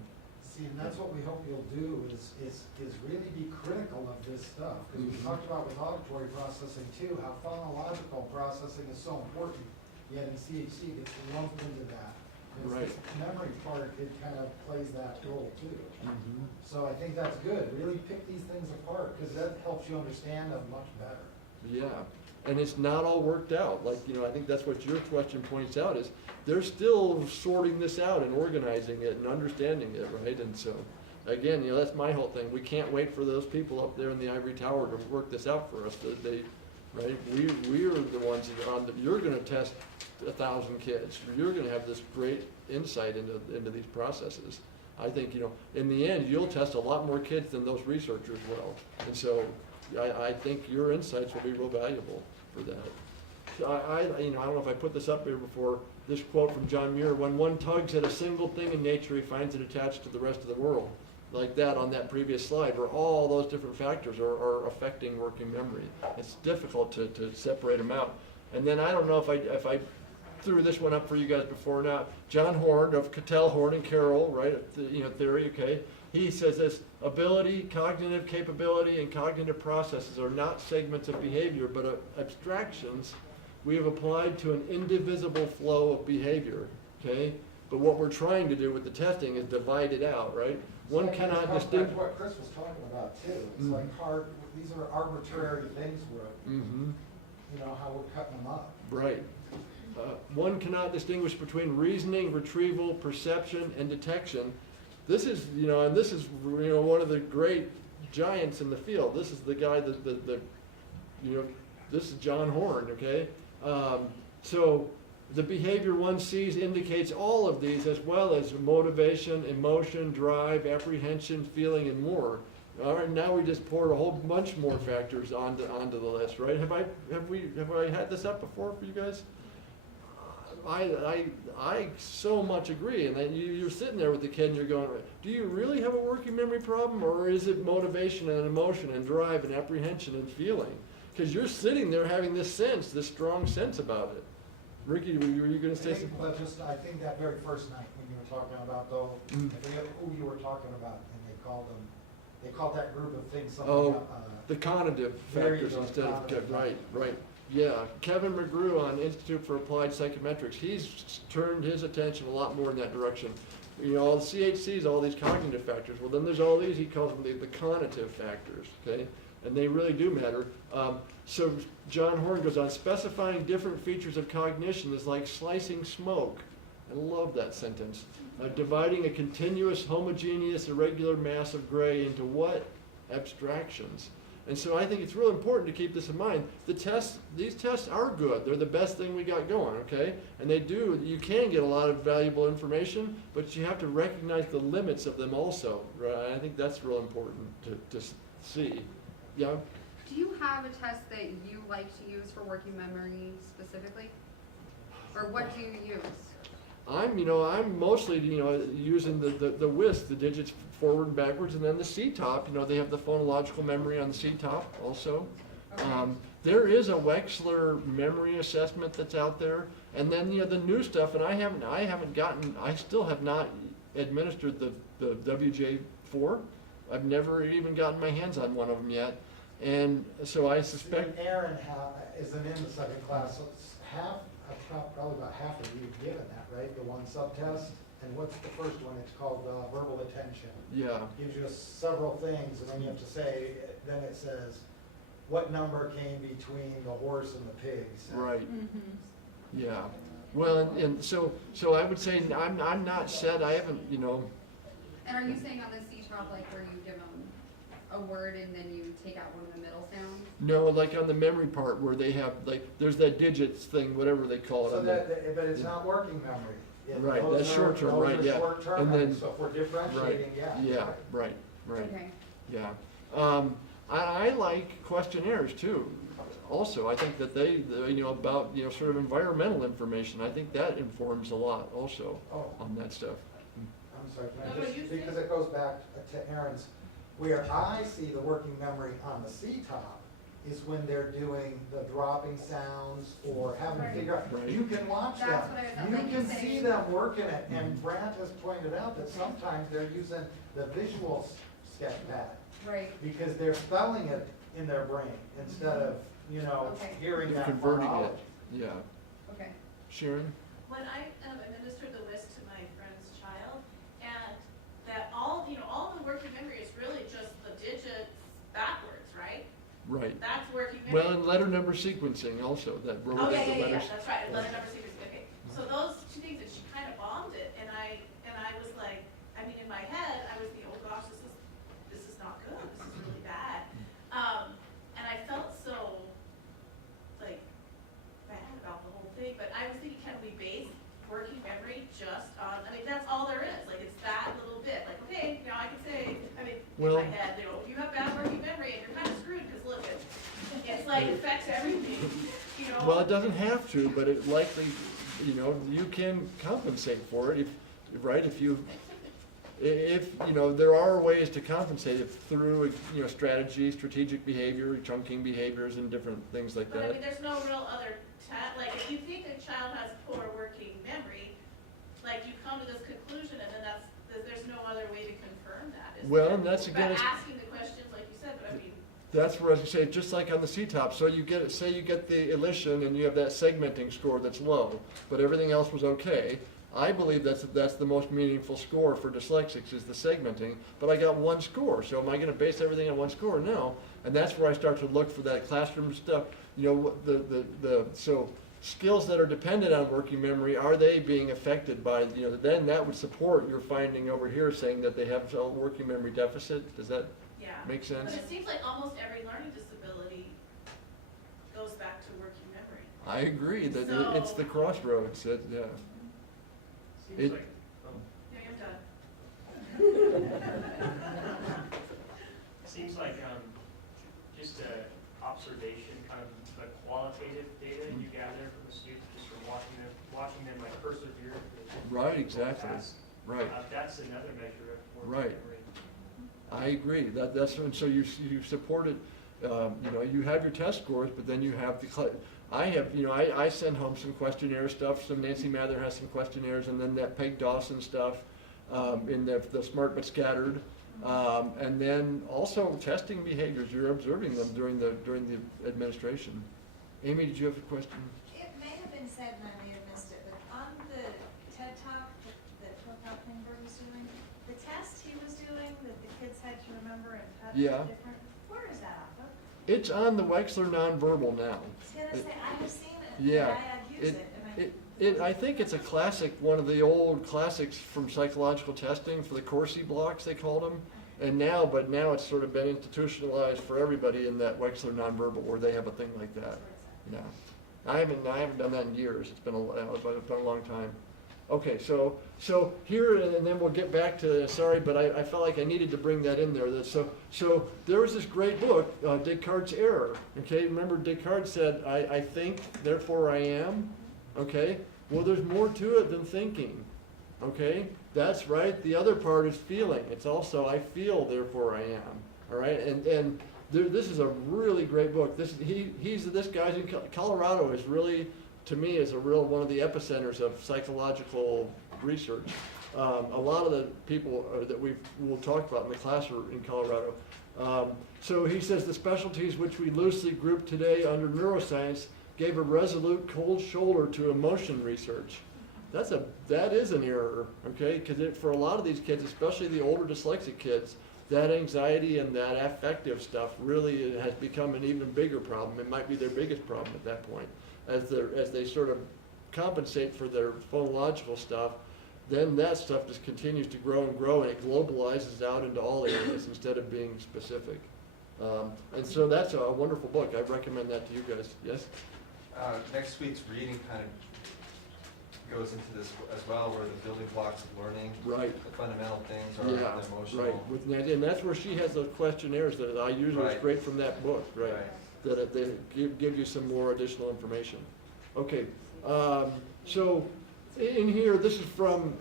See, and that's what we hope you'll do, is really be critical of this stuff. Because we talked about with auditory processing too, how phonological processing is so important, yet in CHC it gets lumped into that. And Right. this memory part, it kind of plays that role too. Mhm. So I think that's good, really pick these things apart, because that helps you understand them much better. Yeah, and it's not all worked out, like, I think that's what your question points out, is they're still sorting this out and organizing it and understanding it, right? And so, again, that's my whole thing, we can't wait for those people up there in the ivory tower to work this out for us, that they, right? We're the ones that are you're gonna test 1,000 kids, you're gonna have this great insight into these processes. I think, in the end, you'll test a lot more kids than those researchers will, and so I think your insights will be real valuable for that. I don't know if I put this up here before, this quote from John Muir: when one tugs at a single thing in nature, he finds it attached to the rest of the world. Like that on that previous slide, where all those different factors are affecting working memory. It's difficult to separate them out. And then I don't know if I threw this one up for you guys before or not. John Horn of Cattell, Horn and Carroll, right? Theory, okay. He says this: ability, cognitive capability, and cognitive processes are not segments of behavior, but abstractions we have applied to an indivisible flow of behavior, okay? But what we're trying to do with the testing is divide it out, right? One So it cannot comes back distinguish. to what Chris was talking about too, it's Mhm. like these are arbitrary things, Mm-hmm. how we're cutting them up. Right. One cannot distinguish between reasoning, retrieval, perception, and detection. This is, and this is, one of the great giants in the field. This is the guy that, this is John Horn, okay? So the behavior one sees indicates all of these, as well as motivation, emotion, drive, apprehension, feeling, and more. All right, now we just poured a whole bunch more factors onto the list, right? Have I had this up before for you guys? I so much agree, and then you're sitting there with the kid and you're going, do you really have a working memory problem, or is it motivation and emotion and drive and apprehension and feeling? Because you're sitting there having this strong sense about it. Ricky, were you going to say something? I think that very first night when you were talking about those, Mm. I forget who you were talking about, and they called that group of things something. Oh, the cognitive There you factors go, instead of, cognitive. right. Yeah, Kevin McGrew on Institute for Applied Psychometrics, he's turned his attention a lot more in that direction. All the CHCs, all these cognitive factors, well then there's all these, he calls them the cognitive factors, okay? And they really do matter. So John Horn goes on, specifying different features of cognition is like slicing smoke. I love that sentence. Dividing a continuous, homogeneous, irregular mass of gray into what? Abstractions. And so I think it's real important to keep this in mind. These tests are good. They're the best thing we got going, okay? And you can get a lot of valuable information, but you have to recognize the limits of them also, right? I think that's real important to see. Yeah? Do you have a test that you like to use for working memory specifically? Or what do you use? I'm mostly, using the WISC, the digits forward and backwards, and then the C-top, they have the phonological memory on the C-top also. Okay. There is a Wechsler memory assessment that's out there, and then, the new stuff, and I still have not administered the WJ4. I've never even gotten my hands on one of them yet, and so I suspect. Aaron isn't in the second class, so it's probably about half of you have given that, right? The one subtest, and what's the first one? It's called verbal attention. Yeah. Gives you several things, and then you have to say, then it says, what number came between the horse and the pigs? Right. Mm-hmm. Yeah. Well, and so I would say I'm not set. I haven't, And are you saying on the C-top, like where you give them a word and then you take out one of the middle sounds? No, like on the memory part where they have, there's that digits thing, whatever they call it. So on the- but it's not working memory. Right, Those that's are- short-term, those right, are yeah. short-term, And then- so if we're differentiating, yeah. Yeah, right. Okay. Yeah. I like questionnaires too. Also, I think that they, about, sort of environmental information, I think that informs a lot also Oh, on that stuff. I'm sorry, No, can no, I you just, say- because it goes back to Aaron's, where I see the working memory on the C-top is when they're doing the dropping sounds or having to figure out, Right. you can watch them. That's what I thought, You like you can say. see them working it, and Brant has pointed out that sometimes they're using the visual sketch pad Right. because they're spelling it in their brain instead of, Okay. hearing They're that converting it, phonology. yeah. Okay. Sharon? When I administered the WIS to my friend's child, and that all the working memory is really just the digits backwards, right? Right. That's working memory. Well, and letter number sequencing also, that wrote Oh, the yeah, letters. that's right, letter number sequence, okay. So those two things, and she kind of bombed it, and I was like, in my head, I was thinking, oh gosh, this is not good, this is really bad. And I felt so, like, bad about the whole thing, but I was thinking, can we base working memory just on, that's all there is, like, it's that little bit, like, okay, I can say, in Well- my head, if you have bad working memory, and you're kind of screwed, because look, it's like, it affects everything, Well, it doesn't have to, but it likely, you can compensate for it if you, there are ways to compensate it through, strategy, strategic behavior, chunking behaviors and different things like But that. there's no real other like, if you think a child has poor working memory, like, you come to this conclusion, and then there's no other way to confirm that, is Well, there? and that's again, But asking the questions, like you said, but that's where I was gonna say, just like on the C-top, so say you get the elision and you have that segmenting score that's low, but everything else was okay. I believe that's the most meaningful score for dyslexics is the segmenting, but I got one score, so am I gonna base everything on one score? No. And that's where I start to look for that classroom stuff, so skills that are dependent on working memory, are they being affected by, then that would support your finding over here saying that they have a working memory deficit. Does that yeah. make sense? But it seems like almost every learning disability goes back to working memory. I agree that So- it's the crossroads, yeah. Seems It- like, Yeah, I'm done. seems like, just a observation, kind of the qualitative data you gather from the students, just from watching them like persevere. through Right, the exactly. task. Right. That's another measure of working Right. memory. I agree, and so you support it, you have your test scores, but then you have I send home some questionnaire stuff, some Nancy Mather has some questionnaires, and then that Peg Dawson stuff, in the Smart But Scattered, and then also testing behaviors, you're observing them during the administration. Amy, did you have a question? It may have been said and I may have missed it, but on the TED Talk that Phil Kaufman was doing, the test he was doing that the kids had to remember and touch Yeah. different, where is that off of? It's on the Wexler Nonverbal now. I was gonna say, I have seen it, Yeah. and I had used it, and I think it's a classic, one of the old classics from psychological testing for the Corsi blocks, they called them. And now it's sort of been institutionalized for everybody in that Wexler Nonverbal where they have a thing like that. Yeah. I haven't done that in years. It's been a long time. Okay, so here, and then we'll get back to, sorry, but I felt like I needed to bring that in there. So there was this great book, Descartes' Error. Okay, remember Descartes said, I think, therefore I am. Okay, well there's more to it than thinking. Okay, that's right. The other part is feeling. It's also, I feel, therefore I am. All right, and this is a really great book. This guy's in Colorado is really, to me, is one of the epicenters of psychological research. A lot of the people that we'll talk about in the class are in Colorado. So he says the specialties which we loosely group today under neuroscience gave a resolute cold shoulder to emotion research. That is an error, okay? Because for a lot of these kids, especially the older dyslexic kids, that anxiety and that affective stuff really has become an even bigger problem. It might be their biggest problem at that point. As they sort of compensate for their phonological stuff, then that stuff just continues to grow and grow, and it globalizes out into all areas instead of being specific. And so that's a wonderful book. I recommend that to you guys. Yes? Next week's reading kind of goes into this as well, where the building blocks of learning, Right. the fundamental things are Yeah, the emotional. right, with that, and that's where she has those questionnaires that I use Right. straight from that book, right? Right. That they give you some more additional information. Okay, so in here, this is from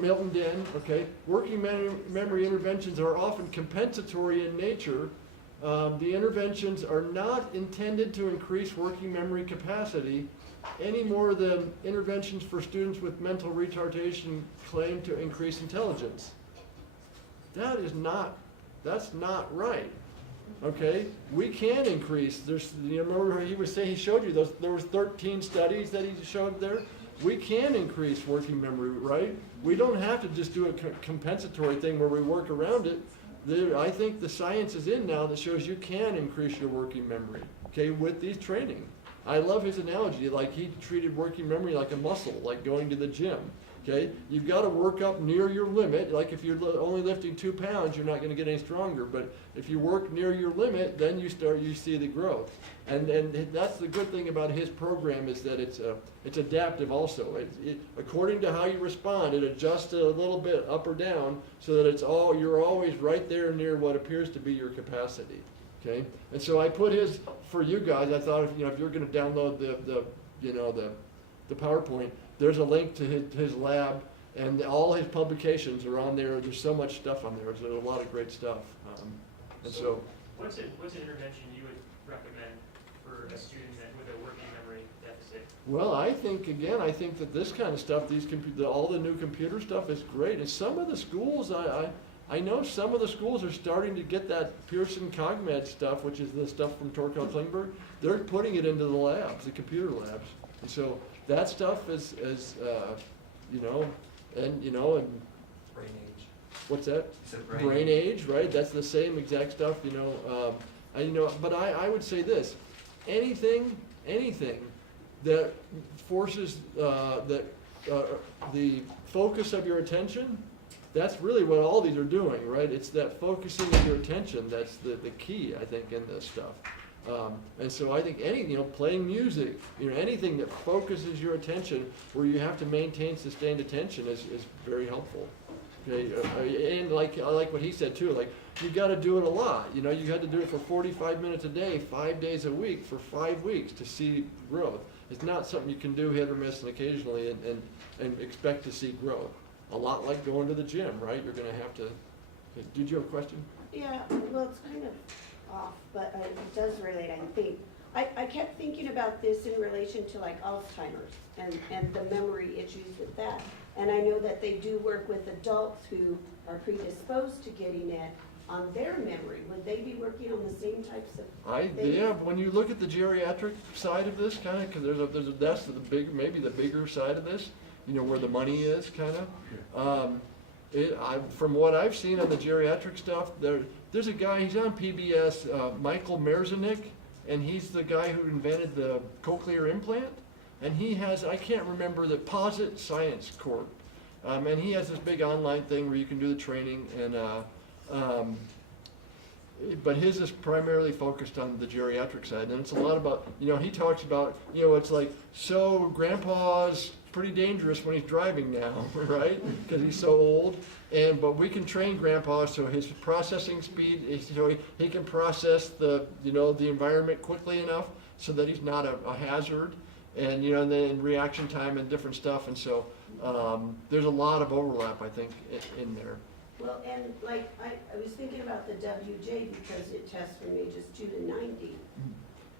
Milton Den, okay? Working memory interventions are often compensatory in nature. The interventions are not intended to increase working memory capacity any more than interventions for students with mental retardation claim to increase intelligence. That's not right. Okay, we can increase. You remember he was saying, he showed you those. There was 13 studies that he showed there. We can increase working memory, right? We don't have to just do a compensatory thing where we work around it. I think the science is in now that shows you can increase your working memory. Okay, with these training. I love his analogy. Like he treated working memory like a muscle, like going to the gym. Okay, you've got to work up near your limit. Like if you're only lifting 2 pounds, you're not going to get any stronger. But if you work near your limit, then you see the growth. And that's the good thing about his program is that it's adaptive also. According to how you respond, it adjusts it a little bit up or down so that you're always right there near what appears to be your capacity. Okay, and so I put his for you guys. I thought if you're going to download the PowerPoint. There's a link to his lab, and all his publications are on there. There's so much stuff on there. There's a lot of great stuff. And so, what's an intervention you would recommend for a student with a working memory deficit? well, I think that this kind of stuff, all the new computer stuff is great. And some of the schools, I know some of the schools are starting to get that Pearson CogMed stuff, which is the stuff from Torkel Klingberg. They're putting it into the labs, the computer labs. And so that stuff is and Brain age. what's that? You said Brain age, right? That's the same exact stuff, but I would say this, anything that forces, the focus of your attention, that's really what all these are doing, right? It's that focusing of your attention, that's the key, I think, in this stuff. And so I think playing music, anything that focuses your attention where you have to maintain sustained attention is very helpful. Okay, and I like what he said too, like you got to do it a lot. You got to do it for 45 minutes a day, 5 days a week for 5 weeks to see growth. It's not something you can do hit or miss and occasionally and expect to see growth. A lot like going to the gym, right? You're going to have to. Did you have a question? Yeah, well, it's kind of off, but it does relate, I think. I kept thinking about this in relation to like Alzheimer's and the memory issues with that. And I know that they do work with adults who are predisposed to getting it on their memory. Would they be working on the same types of things? Yeah, when you look at the geriatric side of this, kind of, because that's maybe the bigger side of this, where the money is, kind of. From what I've seen on the geriatric stuff, there's a guy, he's on PBS, Michael Merzenich, and he's the guy who invented the cochlear implant. And he has, I can't remember, the Posit Science Corp. And he has this big online thing where you can do the training, but his is primarily focused on the geriatric side. And it's a lot about, he talks about, it's like, so grandpa's pretty dangerous when he's driving now, right? Because he's so old. But we can train grandpa so his processing speed is, so he can process the environment quickly enough so that he's not a hazard. And and then reaction time and different stuff. And so there's a lot of overlap, I think, in there. Well, and like, I was thinking about the WJ because it tests from ages 2 to 90.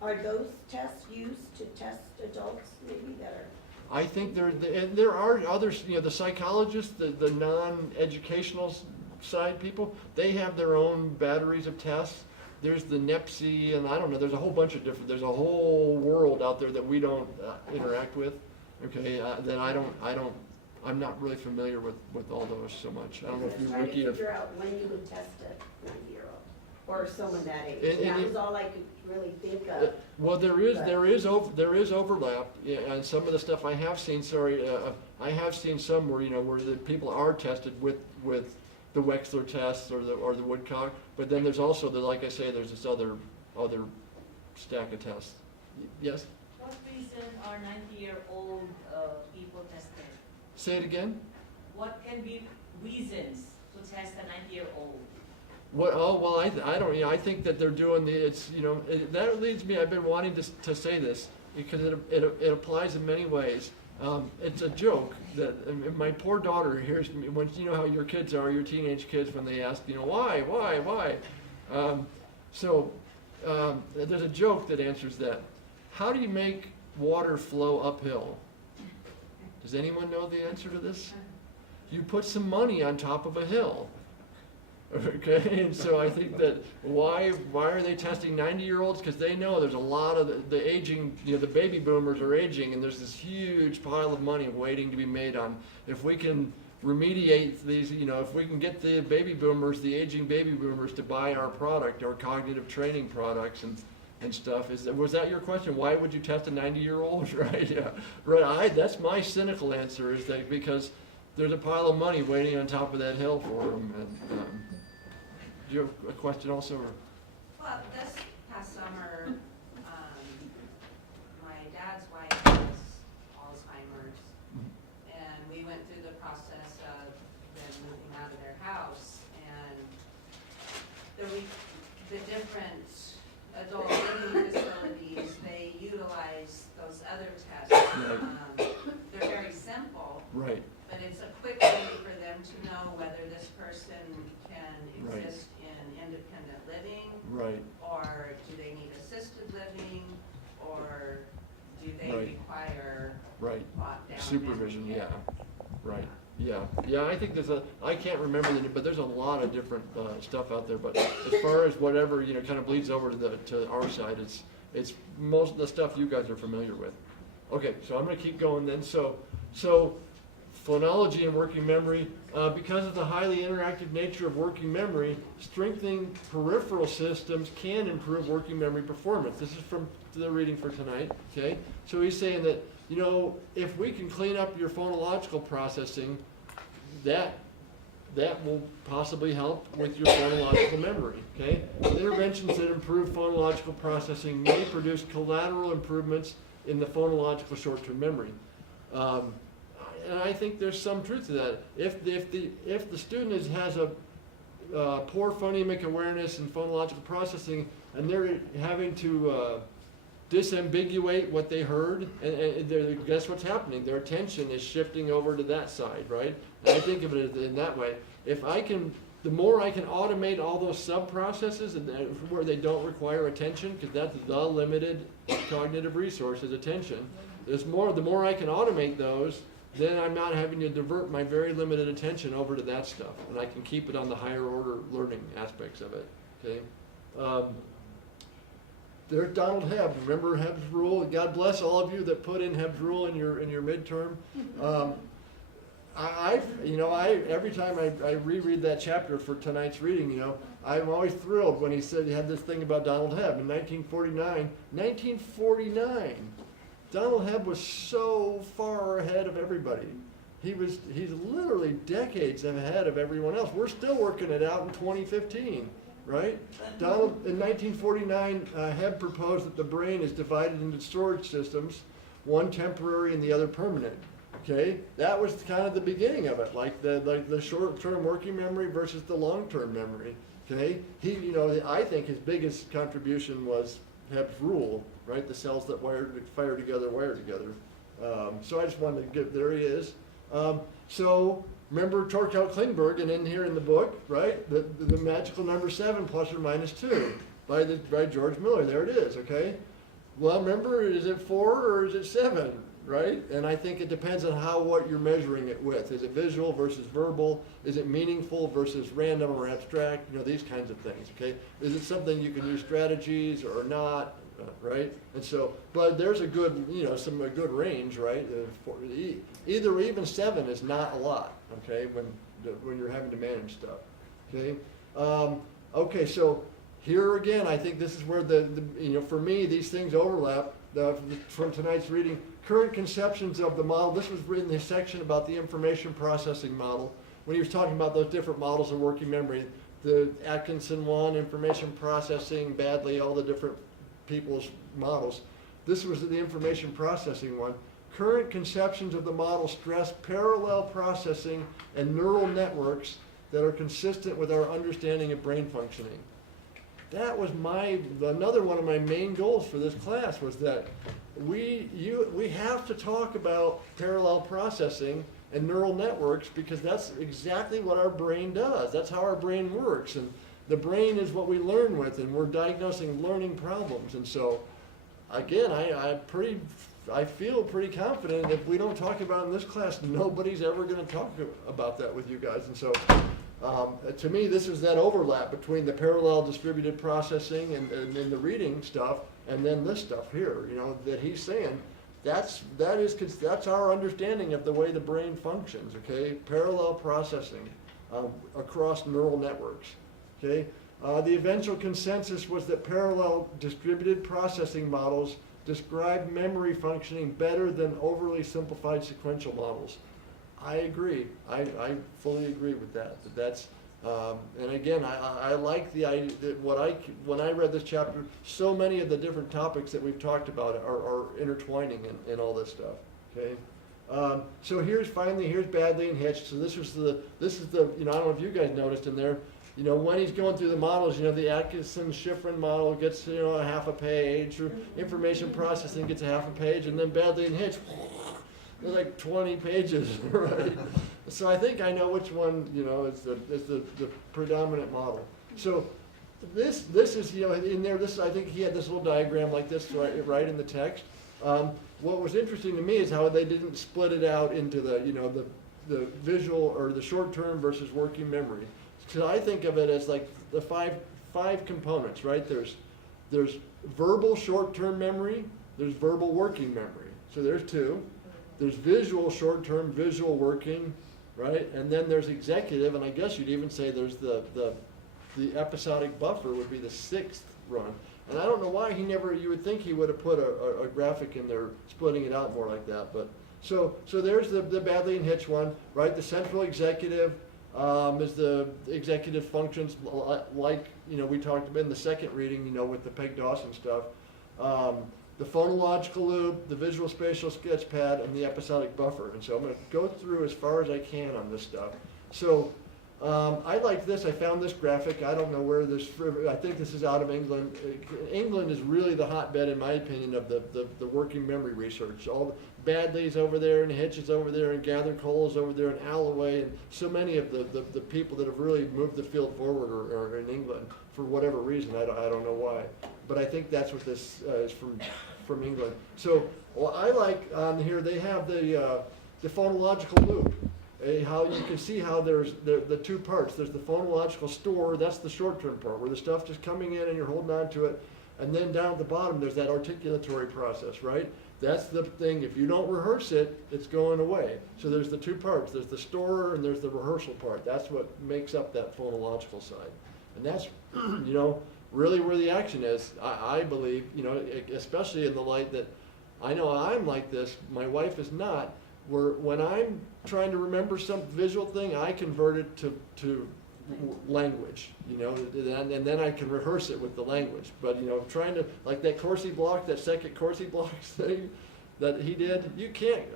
Are those tests used to test adults maybe that are? I think there are others, the psychologists, the non-educational side people, they have their own batteries of tests. There's the NEPSI, and I don't know, there's a whole bunch of there's a whole world out there that we don't interact with, okay, I'm not really familiar with all those so much. I don't know if you, Ricky, Ricky, figure out when you would test a 90-year-old or someone that age. And That was all I could really think of. well, there is overlap, and some of the stuff I have seen, I have seen some where, where the people are tested with the Wechsler tests or the Woodcock, but then there's also like I say, there's this other stack of tests. Yes? What reason are 90-year-old Say it again? What can be reasons to test a 90-year-old? What, oh, well, I don't, I think that they're doing it's, that leads me, I've been wanting to say this, because it applies in many ways. It's a joke that, and my poor daughter hears me, when, you know how your kids are, your teenage kids, when they ask, why? There's a joke that answers that. How do you make water flow uphill? Does anyone know the answer to this? You put some money on top of a hill. Okay, and so I think that why are they testing 90-year-olds? Because they know there's a lot of the aging, the baby boomers are aging, and there's this huge pile of money waiting to be made on. If we can remediate these, if we can get the baby boomers, the aging baby boomers, to buy our product, our cognitive training products and stuff. Was that your question? Why would you test a 90-year-old? Right? Yeah. Right. That's my cynical answer, is that because there's a pile of money waiting on top of that hill for them. And, do you have a question also? Or? Well, this past summer, my dad's wife has Alzheimer's, and we went through the process of them moving out of their house, and the different adult living facilities, they utilize those other tests. Right. They're very simple. Right. But it's a quick way for them to know whether this person can exist in independent living. Right. Or do they need assisted living, or do they Right. require Right. lockdown? Supervision, and- yeah. Right. Yeah, I think I can't remember but there's a lot of different stuff out there. But as far as whatever, kind of bleeds over to our side, it's most of the stuff you guys are familiar with. Okay, so I'm going to keep going then. So phonology and working memory, because of the highly interactive nature of working memory, strengthening peripheral systems can improve working memory performance. This is from the reading for tonight, okay? So he's saying that, if we can clean up your phonological processing, that will possibly help with your phonological memory, okay? Interventions that improve phonological processing may produce collateral improvements in the phonological short-term memory. And I think there's some truth to that. If the student has a poor phonemic awareness and phonological processing, and they're having to disambiguate what they heard, and guess what's happening? Their attention is shifting over to that side, right? And I think of it in that way. The more I can automate all those sub-processes and where they don't require attention, because that's the limited cognitive resource is attention. The more I can automate those, then I'm not having to divert my very limited attention over to that stuff, and I can keep it on the higher order learning aspects of it. Okay. There's Donald Hebb. Remember Hebb's rule? God bless all of you that put in Hebb's rule in your midterm. Every time I reread that chapter for tonight's reading, I'm always thrilled when he said he had this thing about Donald Hebb in 1949. 1949. Donald Hebb was so far ahead of everybody. He's literally decades ahead of everyone else. We're still working it out in 2015, right? Donald, in 1949, Hebb proposed that the brain is divided into storage systems, one temporary and the other permanent. Okay, that was kind of the beginning of it, like the short-term working memory versus the long-term memory. Okay, I think his biggest contribution was Hebb's rule, right? The cells that fire together, wire together. So I just wanted to there he is. So remember Torkel Klingberg, and in here in the book, right? The magical number 7 plus or minus 2 by George Miller. There it is. Okay. Well, remember, is it 4 or is it 7? Right? And I think it depends on what you're measuring it with. Is it visual versus verbal? Is it meaningful versus random or abstract? These kinds of things, okay? Is it something you can use strategies or not, right? And so, but there's a good, a good range, right? Either even 7 is not a lot, okay, when you're having to manage stuff, okay? Okay, so here again, I think this is where for me, these things overlap from tonight's reading. Current conceptions of the model. This was in the section about the information processing model. When he was talking about those different models of working memory, the Atkinson one, information processing, Badley, all the different people's models. This was the information processing one. current conceptions of the model stress parallel processing and neural networks that are consistent with our understanding of brain functioning. That was another one of my main goals for this class was that we have to talk about parallel processing and neural networks because that's exactly what our brain does. That's how our brain works. And the brain is what we learn with, and we're diagnosing learning problems. And so, again, I feel pretty confident if we don't talk about it in this class, nobody's ever going to talk about that with you guys. And so, to me, this is that overlap between the parallel distributed processing and the reading stuff, and then this stuff here, that he's saying. That's our understanding of the way the brain functions, okay? Parallel processing across neural networks, okay? The eventual consensus was that parallel distributed processing models describe memory functioning better than overly simplified sequential models. I agree. I fully agree with that. That's and again, I like the idea that when I read this chapter, so many of the different topics that we've talked about are intertwining in all this stuff. Okay. So here's Badley and Hitch. So this is the I don't know if you guys noticed in there. When he's going through the models, the Atkinson-Shiffrin model gets a half a page, or information processing gets a half a page, and then Badley and Hitch. There's like 20 pages, right? So I think I know which one, is the predominant model. So this is, in there, I think he had this little diagram like this right in the text. What was interesting to me is how they didn't split it out into the visual or the short-term versus working memory. So I think of it as like the five components, right? There's verbal short-term memory, there's verbal working memory. So there's two. There's visual short-term, visual working, right? And then there's executive, and I guess you'd even say there's the episodic buffer would be the sixth run. And I don't know why you would think he would have put a graphic in there splitting it out more like that. But so there's the Badley and Hitch one, right? The central executive is the executive functions like, we talked about in the second reading, with the Peg Dawson stuff. The phonological loop, the visual spatial sketch pad, and the episodic buffer. And so I'm going to go through as far as I can on this stuff. So I like this. I found this graphic. I don't know where this, I think this is out of England. England is really the hotbed, in my opinion, of the working memory research. All Badley's over there, and Hitch is over there, and Gather Cole's over there, and Alloway, and so many of the people that have really moved the field forward are in England for whatever reason. I don't know why. But I think that's what this is from England. So I like on here they have the phonological loop. How you can see how there's the two parts. There's the phonological store. That's the short-term part where the stuff just coming in and you're holding on to it. And then down at the bottom there's that articulatory process, right? That's the thing. If you don't rehearse it, it's going away. So there's the two parts. There's the store and there's the rehearsal part. That's what makes up that phonological side. And that's really where the action is, I believe, especially in the light that I know I'm like this, my wife is not, where when I'm trying to remember some visual thing, I convert it to language, and then I can rehearse it with the language. But, trying to, like that Corsi block, that second Corsi block thing that he did,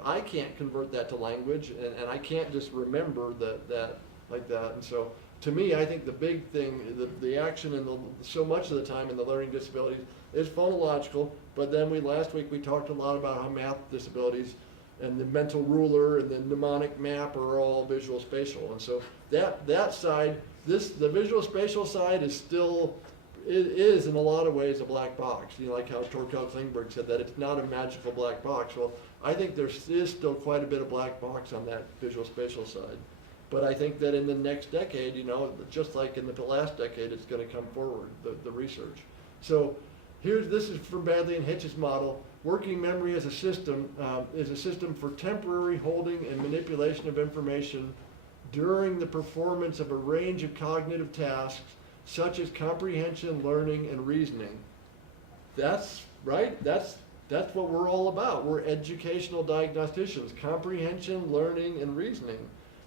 I can't convert that to language, and I can't just remember that like that. And so, to me, I think the big thing, the action and so much of the time in the learning disabilities is phonological, but then last week we talked a lot about how math disabilities and the mental ruler and the mnemonic map are all visual spatial. And so that side, the visual spatial side is still, it is in a lot of ways a black box. Like how Torkel Klingberg said that it's not a magical black box. Well, I think there is still quite a bit of black box on that visual spatial side. But I think that in the next decade, just like in the last decade, it's going to come forward, the research. So this is from Badley and Hitch's model. Working memory as a system is a system for temporary holding and manipulation of information during the performance of a range of cognitive tasks, such as comprehension, learning, and reasoning. That's right. That's what we're all about. We're educational diagnosticians. Comprehension, learning, and reasoning.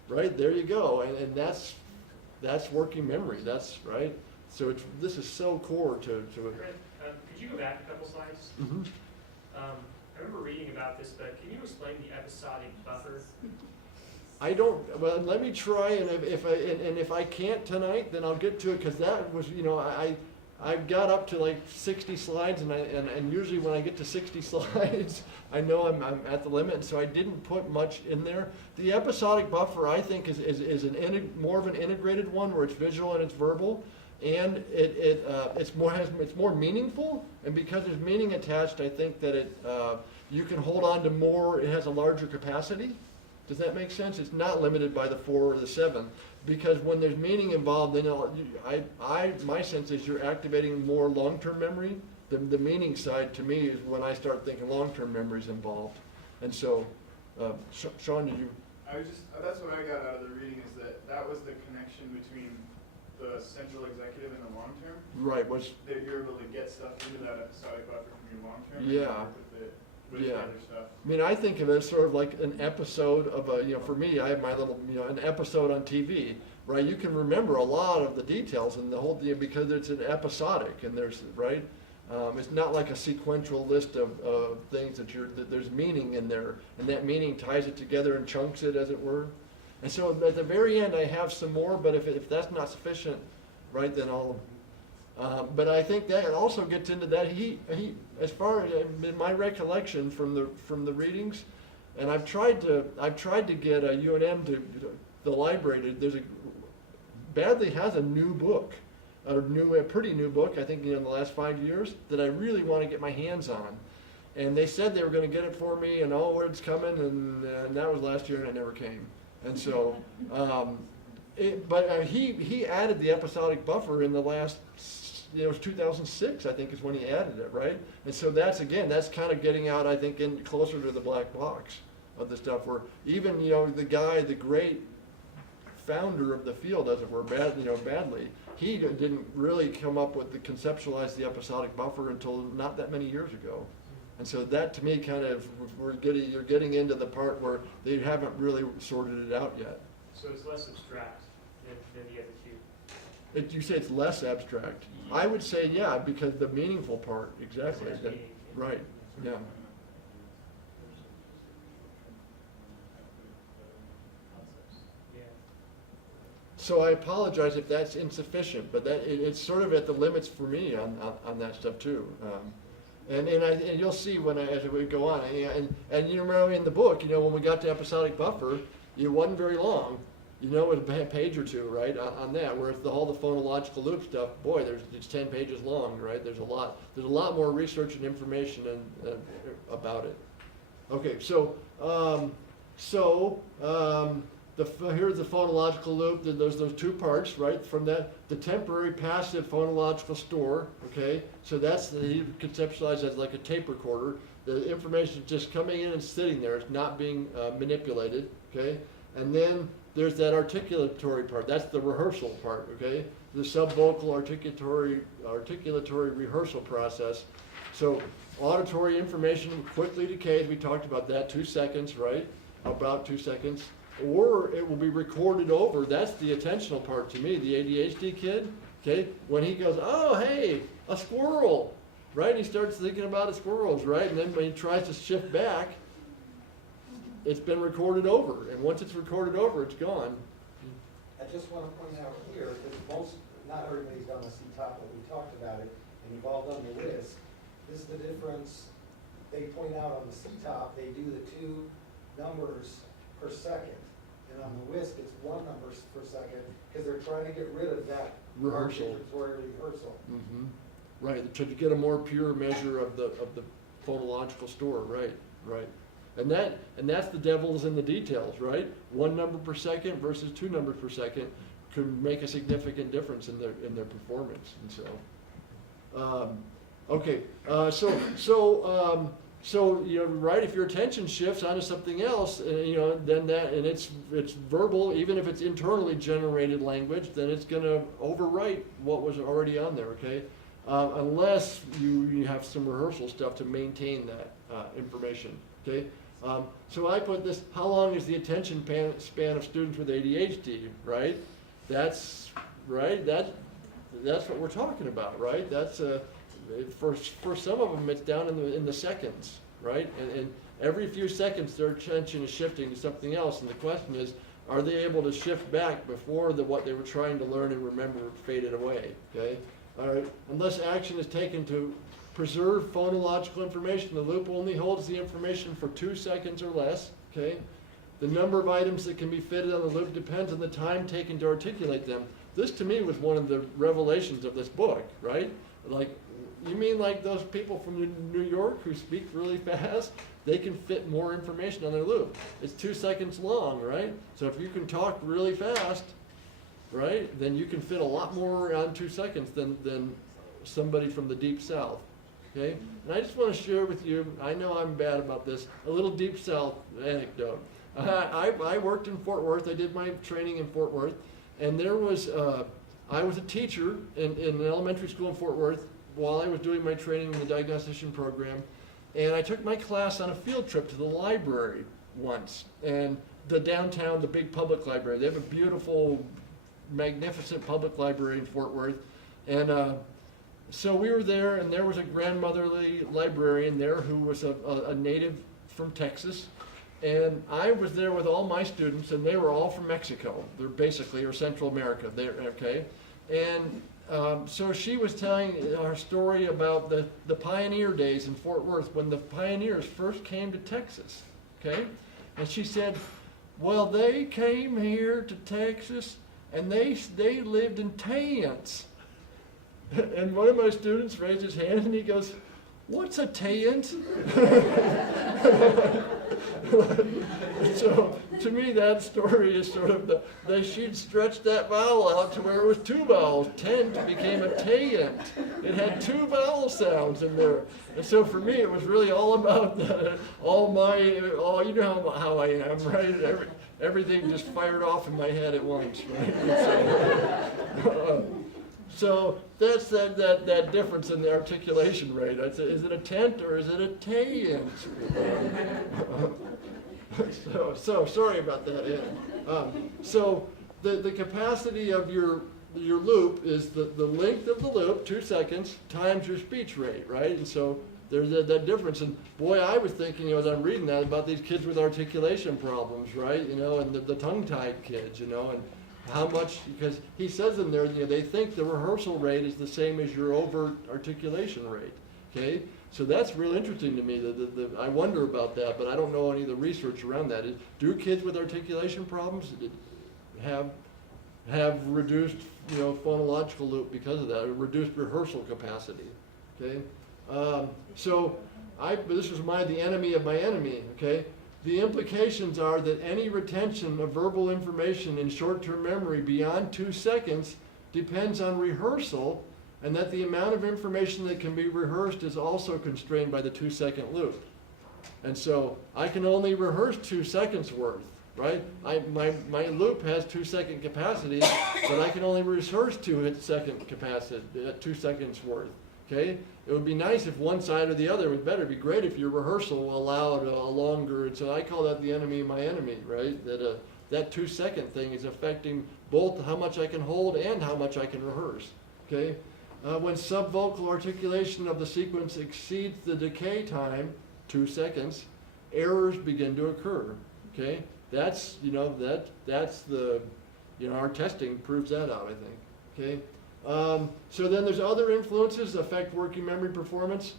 Right, there you go, and that's working memory. That's right. So this is so core to it. Could you go back a couple slides? Mm-hmm. I remember reading about this, but can you explain the episodic buffer? I don't, well, let me try, and if I can't tonight, then I'll get to it, because that was, I've got up to like 60 slides, and usually when I get to 60 slides, I know I'm at the limit, so I didn't put much in there. The episodic buffer, I think, is more of an integrated one, where it's visual and it's verbal, and it's more meaningful, and because there's meaning attached, I think that you can hold on to more, it has a larger capacity. Does that make sense? It's not limited by the 4 or the 7, because when there's meaning involved, then my sense is you're activating more long-term memory. The meaning side to me is when I start thinking long-term memory is involved. And so, Sean, did you? That's what I got out of the reading, is that was the connection between the central executive and the long-term. Right, that you're able to get stuff into that episodic buffer from your long-term. Yeah. With the other stuff. I mean, I think of it as sort of like an episode of for me, I have my little, an episode on TV, right? You can remember a lot of the details and the whole thing because it's an episodic, and right? It's not like a sequential list of things that there's meaning in there, and that meaning ties it together and chunks it, as it were. And so at the very end, I have some more, but if that's not sufficient, right, then I'll. But I think that it also gets into that he as far as in my recollection from the readings, and I've tried to get UNM to the library. Badly has a new book, a pretty new book. I think in the last 5 years that I really want to get my hands on, and they said they were going to get it for me, and it's coming, and that was last year, and it never came, and so. But he added the episodic buffer in the last. It was 2006, I think, is when he added it, right? And so that's kind of getting out, I think, in closer to the black box of the stuff where even, the great founder of the field, as it were, badly, he didn't really come up with conceptualize the episodic buffer until not that many years ago. And so that, to me, kind of, you're getting into the part where they haven't really sorted it out yet. So it's less abstract than the other two. You say it's less abstract. I would say, yeah, because the meaningful part, exactly. It has meaning. Right, yeah. Yeah. So I apologize if that's insufficient, but it's sort of at the limits for me on that stuff too. And you'll see as we go on. And you remember in the book, when we got to episodic buffer, it wasn't very long. It was a page or two, right, on that. Whereas all the phonological loop stuff, boy, it's 10 pages long, right? There's a lot more research and information about it. Okay, so here's the phonological loop. There's those two parts, right? From that, the temporary passive phonological store. Okay, so he conceptualized as like a tape recorder. The information is just coming in and sitting there. It's not being manipulated. Okay, and then there's that articulatory part. That's the rehearsal part, okay? The subvocal articulatory rehearsal process. So auditory information quickly decays. We talked about that, 2 seconds, right? About 2 seconds. Or it will be recorded over. That's the attentional part to me, the ADHD kid, okay? When he goes, oh, hey, a squirrel, right? He starts thinking about squirrels, right? And then when he tries to shift back, it's been recorded over, and once it's recorded over, it's gone. I just want to point out here, because not everybody's done the C-top, but we talked about it, and you've all done the WISC. This is the difference. They point out on the C-top, they do the 2 numbers per second, and on the WISC, it's 1 number per second, because they're trying to get rid of that Rehearsal. rehearsal. Mm-hmm. Right, to get a more pure measure of the phonological store, right. And that's the devil's in the details, right? 1 number per second versus 2 numbers per second can make a significant difference in their performance. And so, so right, if your attention shifts onto something else, then it's verbal, even if it's internally generated language, then it's going to overwrite what was already on there, okay? Unless you have some rehearsal stuff to maintain that information, okay? So I put this, how long is the attention span of students with ADHD, right? That's what we're talking about, right? That's for some of them it's down in the seconds, right? And every few seconds, their attention is shifting to something else, and the question is, are they able to shift back before what they were trying to learn and remember faded away, okay? All right, unless action is taken to preserve phonological information, the loop only holds the information for 2 seconds or less, okay? The number of items that can be fitted on the loop depends on the time taken to articulate them. This, to me, was one of the revelations of this book, right? Like, you mean like those people from New York who speak really fast? They can fit more information on their loop. It's 2 seconds long, right? So if you can talk really fast, right, then you can fit a lot more on 2 seconds than somebody from the Deep South, okay? And I just want to share with you, I know I'm bad about this, a little Deep South anecdote. I worked in Fort Worth. I did my training in Fort Worth, and there was, I was a teacher in an elementary school in Fort Worth while I was doing my training in the diagnostician program. And I took my class on a field trip to the library once, and the downtown, the big public library. They have a beautiful, magnificent public library in Fort Worth. And so we were there, and there was a grandmotherly librarian there who was a native from Texas. And I was there with all my students, and they were all from Mexico. They're basically, or Central America, okay? And so she was telling our story about the pioneer days in Fort Worth when the pioneers first came to Texas, okay? And she said, well, they came here to Texas and they lived in tents. And one of my students raised his hand and he goes, what's a tent? So to me, that story is sort of she'd stretched that vowel out to where it was 2 vowels. Tent became a tent. It had 2 vowel sounds in there. And so for me, it was really all about you know how I am, right? Everything just fired off in my head at once, right? So that's that difference in the articulation rate. Is it a tent or is it a tent? So sorry about that, Ed. So the capacity of your loop is the length of the loop, 2 seconds, times your speech rate, right? And so there's that difference. And boy, I was thinking as I'm reading that about these kids with articulation problems, right? You know, and the tongue-tied kids, you know, and how much, because he says in there, you know, they think the rehearsal rate is the same as your overt articulation rate, okay? So that's real interesting to me. I wonder about that, but I don't know any of the research around that. Do kids with articulation problems have reduced, you know, phonological loop because of that, or reduced rehearsal capacity, okay? This was the enemy of my enemy, okay? The implications are that any retention of verbal information in short-term memory beyond 2 seconds depends on rehearsal, and that the amount of information that can be rehearsed is also constrained by the 2-second loop. And so I can only rehearse 2 seconds worth, right? My loop has 2-second capacity, but I can only rehearse 2 seconds worth, okay? It would be nice if one side or the other would better. It'd be great if your rehearsal allowed a longer, and so I call that the enemy of my enemy, right? That 2-second thing is affecting both how much I can hold and how much I can rehearse, okay? When subvocal articulation of the sequence exceeds the decay time, 2 seconds, errors begin to occur, okay? That's, you know, that's the, you know, our testing proves that out, I think, okay? So then there's other influences that affect working memory performance.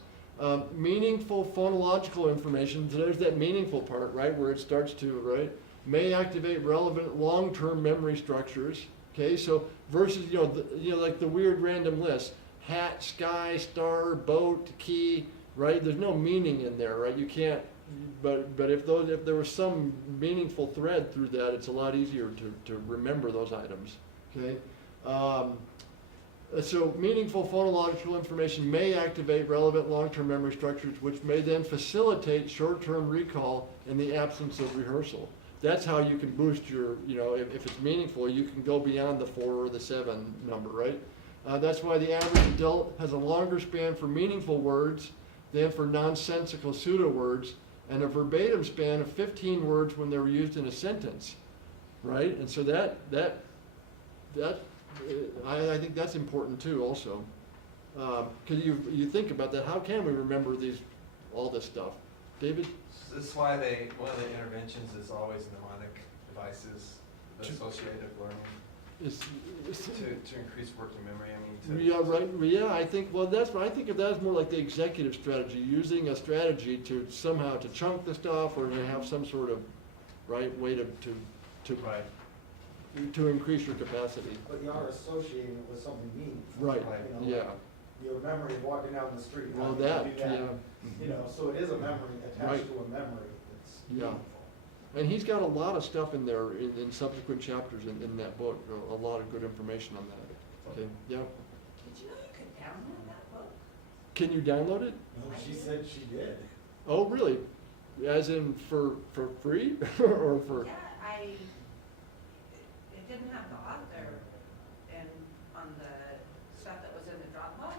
Meaningful phonological information, so there's that meaningful part, right, where it starts to, right, may activate relevant long-term memory structures, okay, so versus, you know, like the weird random list, hat, sky, star, boat, key, right, there's no meaning in there, right, you can't, but if there was some meaningful thread through that, it's a lot easier to remember those items, okay. So meaningful phonological information may activate relevant long-term memory structures, which may then facilitate short-term recall in the absence of rehearsal. That's how you can boost your, you know, if it's meaningful, you can go beyond the 4 or the 7 number, right? That's why the average adult has a longer span for meaningful words than for nonsensical pseudo words, and a verbatim span of 15 words when they're used in a sentence, right? And so I think that's important too also, because you think about that, how can we remember all this stuff? David? This is why one of the interventions is always mnemonic devices, the associative learning, Is, to increase working memory, I mean, to. yeah, right, yeah, I think, well, that's what I think of that as more like the executive strategy, using a strategy to somehow to chunk the stuff or to have some sort of, right, way to Right. to increase your capacity. But you are associating it with something meaningful. Right, You know, yeah, your memory of walking down the street. how well, you that, do yeah. You know, so it is a memory Right. attached to a memory that's Yeah. meaningful. And he's got a lot of stuff in there in subsequent chapters in that book, a lot of good information on that. Okay, yeah. Did you know you could download that book? Can you download it? No, she said she did. Oh, really? As in for free or for? Yeah, it didn't have the author and on the stuff that was in the Dropbox.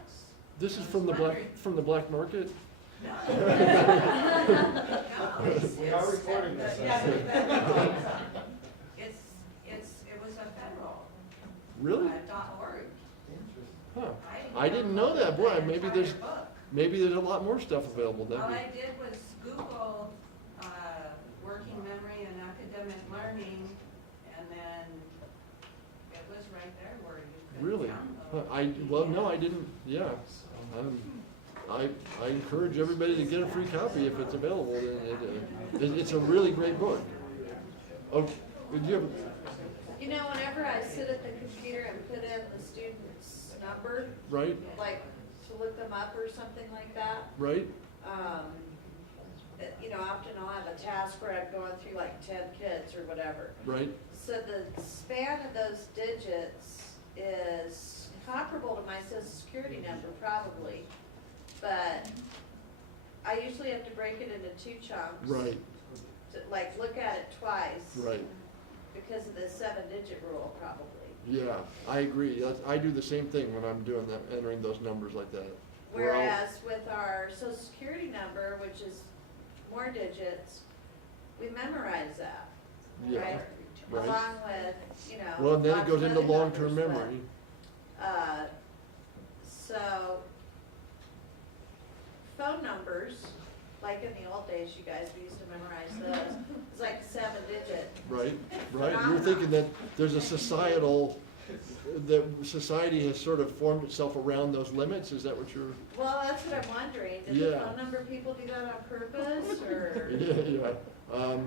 This is I was from the wondering- black market? No. We are recording this. It was a federal, Really? .org. Interesting. Huh. I didn't know that. Boy, maybe there's a lot more stuff available. All That'd I did was Google, working memory and academic learning, and then it was right there where you be could really. download. Well, no, I didn't. Yeah. I encourage everybody to get a free copy if it's available. It's a really great book. Oh, did you have? You know, whenever I sit at the computer and put in the student's number, Right, like to look them up or something like that, right, you know, often I'll have a task where I'm going through like 10 kids or whatever. right. So the span of those digits is comparable to my social security number probably, but I usually have to break it into 2 chunks. Right, To, like, look at it twice. right. Because of the 7-digit rule probably. Yeah, I agree. I do the same thing when I'm doing that, entering those numbers like that. Where I'll- Whereas with our social security number, which is more digits, we memorize that, Yeah, right? right. Along with, you know. Well, then it lots goes of into other long-term numbers, memory. but, so, phone numbers, like in the old days, you guys, we used to memorize those. It's like 7-digit. Right, right. You're thinking that there's a that society has sort of formed itself around those limits? Is that what you're? Well, that's what I'm wondering. Did the Yeah. phone number people do that on purpose, or? Yeah.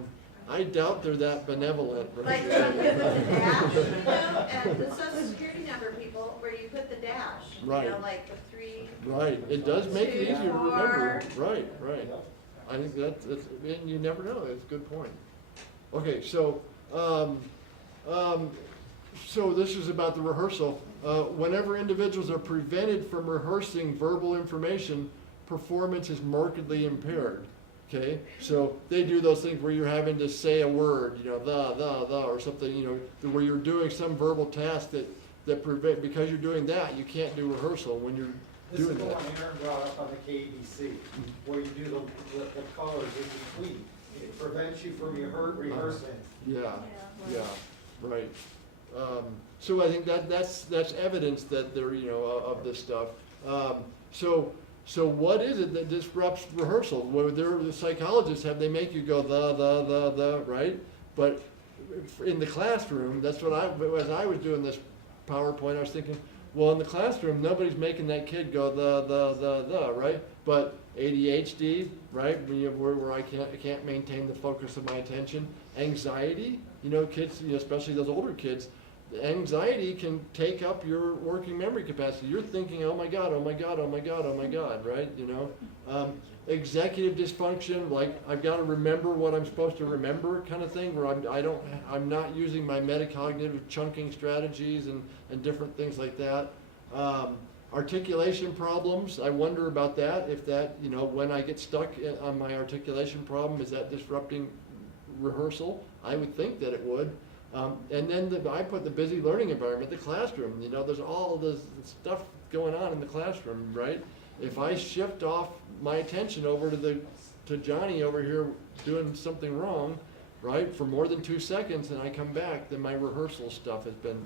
I doubt they're that benevolent. Like, you put the dash, you know, and the social security number people, where you put the dash. You Right. know, like the 3. Right, it does make it 2, easier to remember. 4. Right, right. I think that's, and you never know, that's a good point. Okay, so, so this is about the rehearsal. Whenever individuals are prevented from rehearsing verbal information, performance is markedly impaired. Okay, so they do those things where you're having to say a word, you know, the, or something, you know, where you're doing some verbal task that prevent, because you're doing that, you can't do rehearsal when you're This is doing the that. one Aaron brought up on the KBC, where you do the colors in between. It prevents you from rehearsing. Yeah, yeah, right. So I think that's evidence that they're, you know, of this stuff. So what is it that disrupts rehearsal? Well, the psychologists they make you go the, right? But in the classroom, that's what as I was doing this PowerPoint, I was thinking, well, in the classroom, nobody's making that kid go the, right? But ADHD, right? Where I can't maintain the focus of my attention. Anxiety, you know, kids, you know, especially those older kids, anxiety can take up your working memory capacity. You're thinking, oh my God, oh my God, oh my God, oh my God, right? You know, executive dysfunction, like I've got to remember what I'm supposed to remember, kind of thing, where I'm not using my metacognitive chunking strategies and different things like that. Articulation problems, I wonder about that. If that, you know, when I get stuck on my articulation problem, is that disrupting rehearsal? I would think that it would. And then I put the busy learning environment, the classroom, you know, there's all this stuff going on in the classroom, right? If I shift off my attention over to Johnny over here doing something wrong, right, for more than 2 seconds and I come back, then my rehearsal stuff has been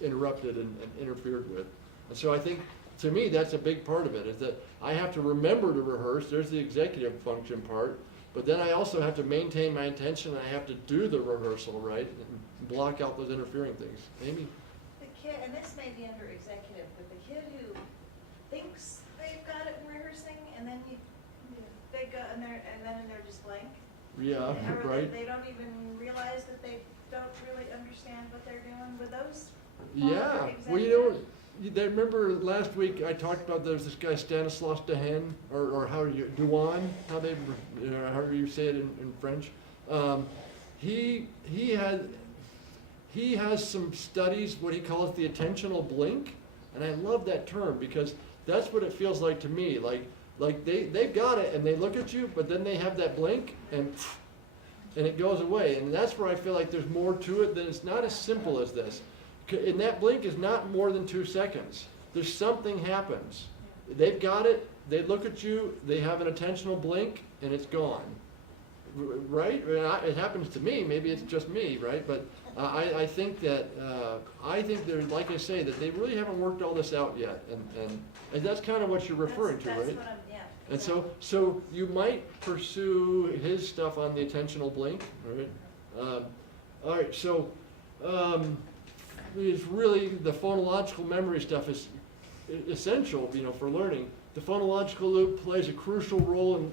interrupted and interfered with. And so I think to me, that's a big part of it, is that I have to remember to rehearse, there's the executive function part, but then I also have to maintain my attention, and I have to do the rehearsal, right? And block out those interfering things. Amy? The kid, and this may be under executive, but the kid who thinks they've got it in rehearsing, and then they go, and they're just blank. Yeah, Or right? they don't even realize that they don't really understand what they're doing with those. Yeah, well, you know, remember last week I talked about there's this guy Stanislas Dehaene, or how you, Dewan, how they, however you say it in French. He has some studies, what he calls the attentional blink, and I love that term because that's what it feels like to me. Like they've got it and they look at you, but then they have that blink and it goes away. And that's where I feel like there's more to it, than it's not as simple as this. And that blink is not more than 2 seconds. There's something happens. They've got it, they look at you, they have an attentional blink, and it's gone. Right? It happens to me, maybe it's just me, right? But I think that, they're, like I say, that they really haven't worked all this out yet. And that's kind of what you're referring to, right? That's what I'm, yeah. And so you might pursue his stuff on the attentional blink, right? All right, so it's really the phonological memory stuff is essential, for learning. The phonological loop plays a crucial role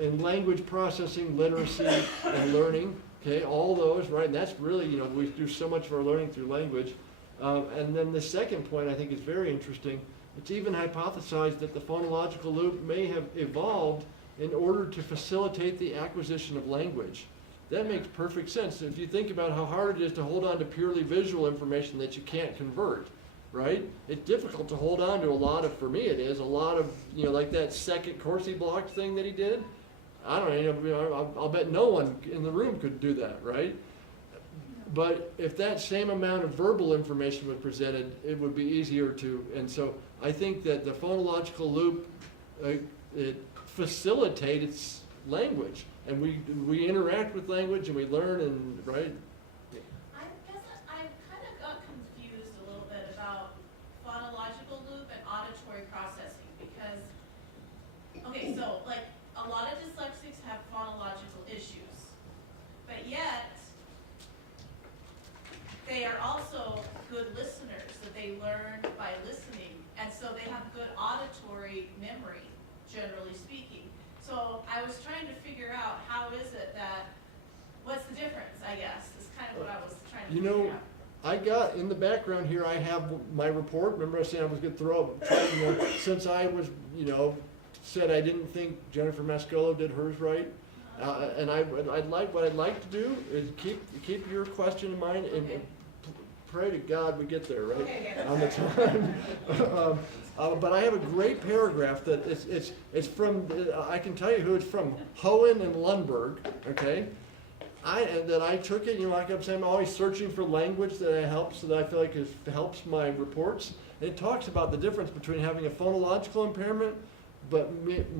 in language processing, literacy, and learning. Okay, all those, right? And that's really, we do so much of our learning through language. And then the second point I think is very interesting. It's even hypothesized that the phonological loop may have evolved in order to facilitate the acquisition of language. That makes perfect sense. If you think about how hard it is to hold on to purely visual information that you can't convert, right? It's difficult to hold on to a lot of, for me it is, a lot of, like that second Corsi block thing that he did. I don't know, I'll bet no one in the room could do that, right? But if that same amount of verbal information was presented, it would be easier to, and so I think that the phonological loop, it facilitates language, and we interact with language and we learn, and right? I guess I kind of got confused a little bit about phonological loop and auditory processing because, okay, so like a lot of dyslexics have phonological issues, but yet they are also good listeners, that they learn by listening, and so they have good auditory memory, generally speaking. So I was trying to figure out how is it that, what's the difference, I guess, is kind of what I was trying to figure out. I got, in the background here, I have my report. Remember I said I was going to throw up, since I was, said I didn't think Jennifer Mascolo did hers right. And what I'd like to do is keep your question in mind and pray to God we get there, right? On the time. But I have a great paragraph that it's from, I can tell you who it's from, Hohen and Lundberg, okay? That I took it, like I'm saying, I'm always searching for language that I help, so that I feel like it helps my reports. And it talks about the difference between having a phonological impairment, but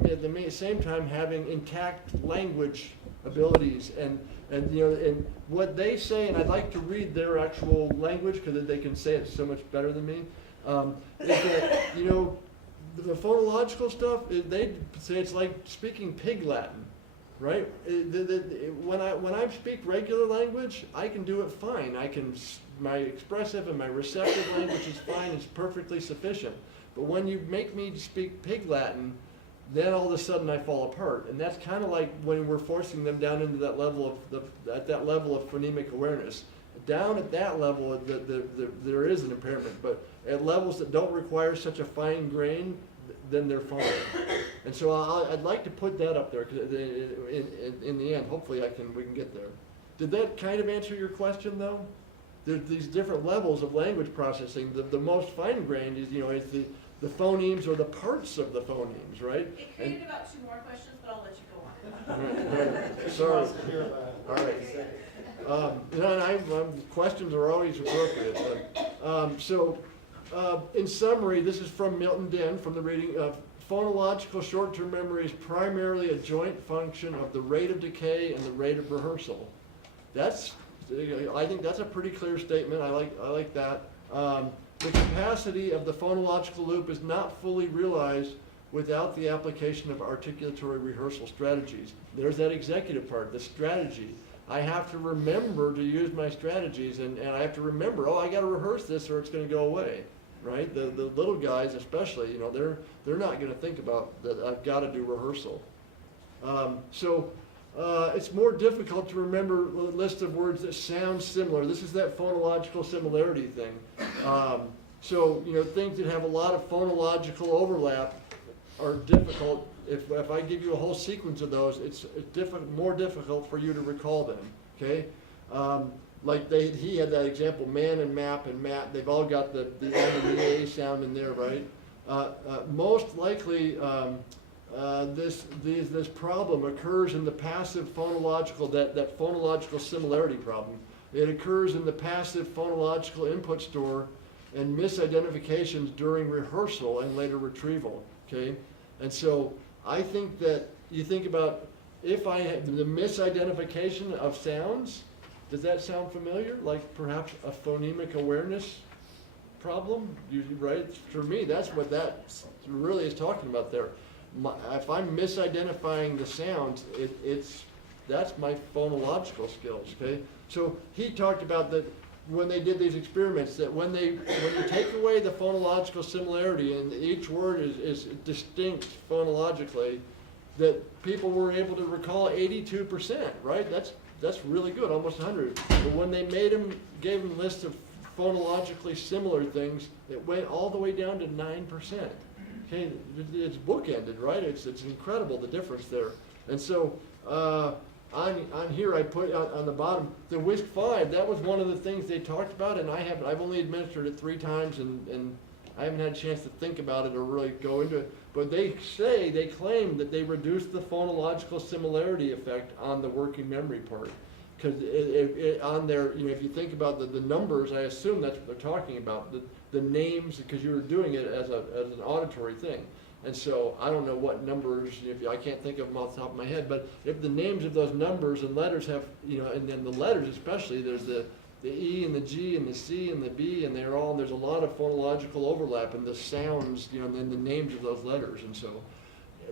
at the same time having intact language abilities. And what they say, and I'd like to read their actual language because they can say it so much better than me, is that, the phonological stuff, they say it's like speaking Pig Latin. Right? When I speak regular language, I can do it fine. My expressive and my receptive language is fine. It's perfectly sufficient. But when you make me speak Pig Latin, then all of a sudden I fall apart. And that's kind of like when we're forcing them down into that level at that level of phonemic awareness. Down at that level, there is an impairment. But at levels that don't require such a fine grain, then they're fine. And so I'd like to put that up there, because in the end, hopefully we can get there. Did that kind of answer your question, though? There's these different levels of language processing. The most fine-grained is, is the phonemes or the parts of the phonemes, right? It created about 2 more questions, but I'll let you go on. Right. Sorry. All right. And questions are always appropriate. In summary, this is from Milton Den, from the reading of phonological short-term memory is primarily a joint function of the rate of decay and the rate of rehearsal. I think that's a pretty clear statement. I like that. the capacity of the phonological loop is not fully realized without the application of articulatory rehearsal strategies. There's that executive part, the strategy. I have to remember to use my strategies, and I have to remember, oh, I gotta rehearse this or it's gonna go away, right? The little guys especially, you know, they're not gonna think about that I've gotta do rehearsal. It's more difficult to remember a list of words that sound similar. This is that phonological similarity thing. You know, things that have a lot of phonological overlap are difficult. If I give you a whole sequence of those, it's more difficult for you to recall them, okay? He had that example, man and map and mat, they've all got the M and the A sound in there, right? Most likely, this problem occurs in the passive phonological, that phonological similarity problem. It occurs in the passive phonological input store and misidentifications during rehearsal and later retrieval, okay? And so I think that you think about if I had the misidentification of sounds, does that sound familiar? Like perhaps a phonemic awareness problem, right? For me, that's what that really is talking about there. If I'm misidentifying the sounds, that's my phonological skills, okay? So he talked about that when they did these experiments, that when you take away the phonological similarity and each word is distinct phonologically, that people were able to recall 82%, right? That's really good, almost 100. But when they gave them lists of phonologically similar things, it went all the way down to 9%. Okay, it's bookended, right? It's incredible the difference there. And so on here I put on the bottom the WISC-5. That was one of the things they talked about, and I've only administered it 3 times, and I haven't had a chance to think about it or really go into it. But they claim that they reduced the phonological similarity effect on the working memory part. Because on there, you know, if you think about the numbers, I assume that's what they're talking about, the names, because you were doing it as an auditory thing. And so I don't know what numbers, I can't think of them off the top of my head, but if the names of those numbers and letters have, you know, and then the letters especially, there's the E and the G and the C and the B, and there's a lot of phonological overlap in the sounds, you know, and then the names of those letters. And so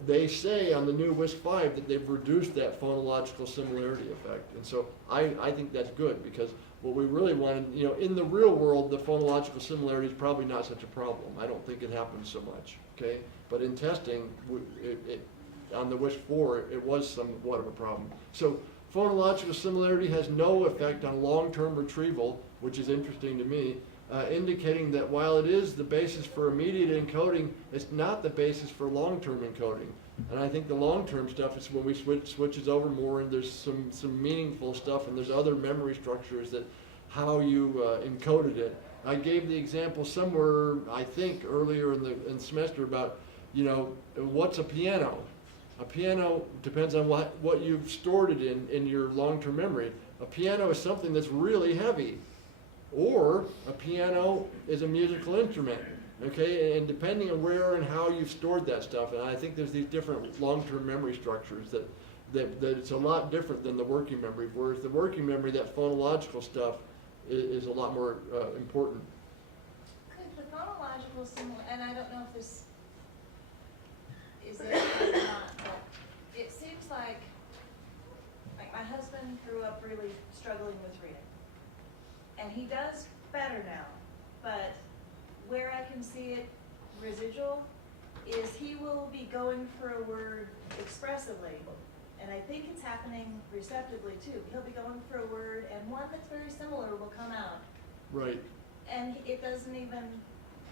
they say on the new WISC-5 that they've reduced that phonological similarity effect. And so I think that's good, because what we really want, you know, in the real world, the phonological similarity is probably not such a problem. I don't think it happens so much, okay? But in testing, on the WISC-4, it was somewhat of a problem. So phonological similarity has no effect on long-term retrieval, which is interesting to me, indicating that while it is the basis for immediate encoding, it's not the basis for long-term encoding. And I think the long-term stuff is when we switches over more, and there's some meaningful stuff, and there's other memory structures that how you encoded it. I gave the example somewhere, I think, earlier in the semester about, you know, what's a piano? A piano depends on what you've stored it in your long-term memory. A piano is something that's really heavy, or a piano is a musical instrument, okay? And depending on where and how you've stored that stuff, and I think there's these different long-term memory structures that it's a lot different than the working memory, whereas the working memory, that phonological stuff, is a lot more important. Could the phonological similar, and I don't know if this is it or not, but it seems like my husband grew up really struggling with reading. And he does better now, but where I can see it residual is he will be going for a word expressively, and I think it's happening receptively too. He'll be going for a word, and one that's very similar will come out. Right. And it doesn't even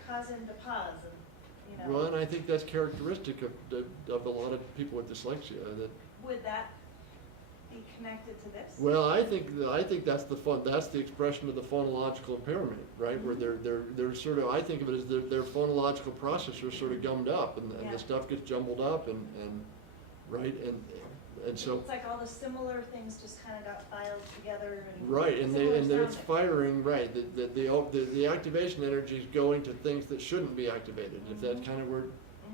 cause him to pause, and, you know. Well, and I think that's characteristic of a lot of people with dyslexia. That Would that be connected to this? Well, I think that's the expression of the phonological impairment, right? Where they're sort of, I think of it as their phonological processors sort of gummed up, and Yeah. the stuff gets jumbled up, and right, and so. It's like all the similar things just kind of got filed together and. Right, and similar then it's sounding. firing, right, the activation energy is going to things that shouldn't be activated. If that's kind of where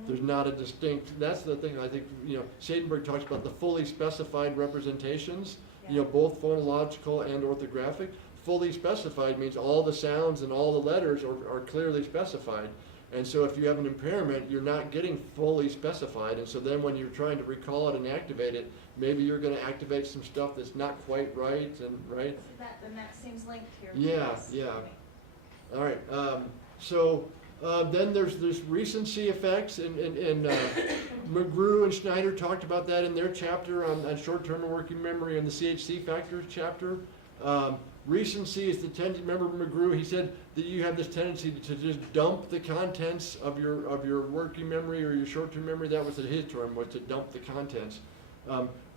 there's not a distinct, that's the thing I think, you know, Seidenberg talks about the fully specified representations, you know, both phonological and orthographic. fully specified means all the sounds and all the letters are clearly specified. And so if you have an impairment, you're not getting fully specified. And so then when you're trying to recall it and activate it, maybe you're gonna activate some stuff that's not quite right, and right? So then that seems linked here. Yeah, Yes. yeah. All right, then there's recency effects, and McGrew and Schneider talked about that in their chapter on short-term working memory and the CHC factors chapter. Recency is the tendency, remember McGrew, he said that you have this tendency to just dump the contents of your working memory or your short-term memory. That was his term, was to dump the contents.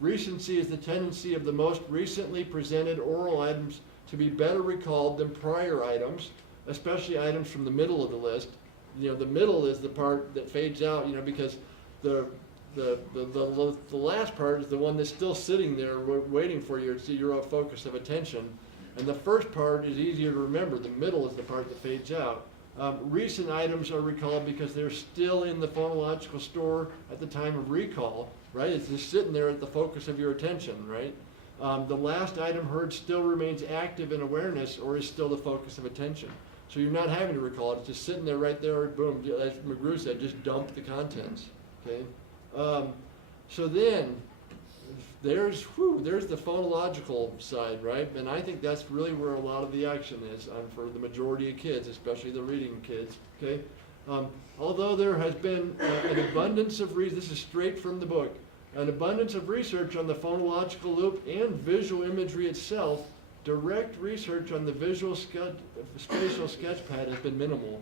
Recency is the tendency of the most recently presented oral items to be better recalled than prior items, especially items from the middle of the list. You know, the middle is the part that fades out, you know, because the last part is the one that's still sitting there waiting for you, so your focus of attention. And the first part is easier to remember. The middle is the part that fades out. Recent items are recalled because they're still in the phonological store at the time of recall, right? It's just sitting there at the focus of your attention, right? The last item heard still remains active in awareness or is still the focus of attention. So you're not having to recall it, it's just sitting there right there, boom, as McGrew said, just dump the contents, okay? So then, there's the phonological side, right? And I think that's really where a lot of the action is for the majority of kids, especially the reading kids, okay? Although there has been an abundance of this is straight from the book, an abundance of research on the phonological loop and visual imagery itself, direct research on the visual spatial sketchpad has been minimal.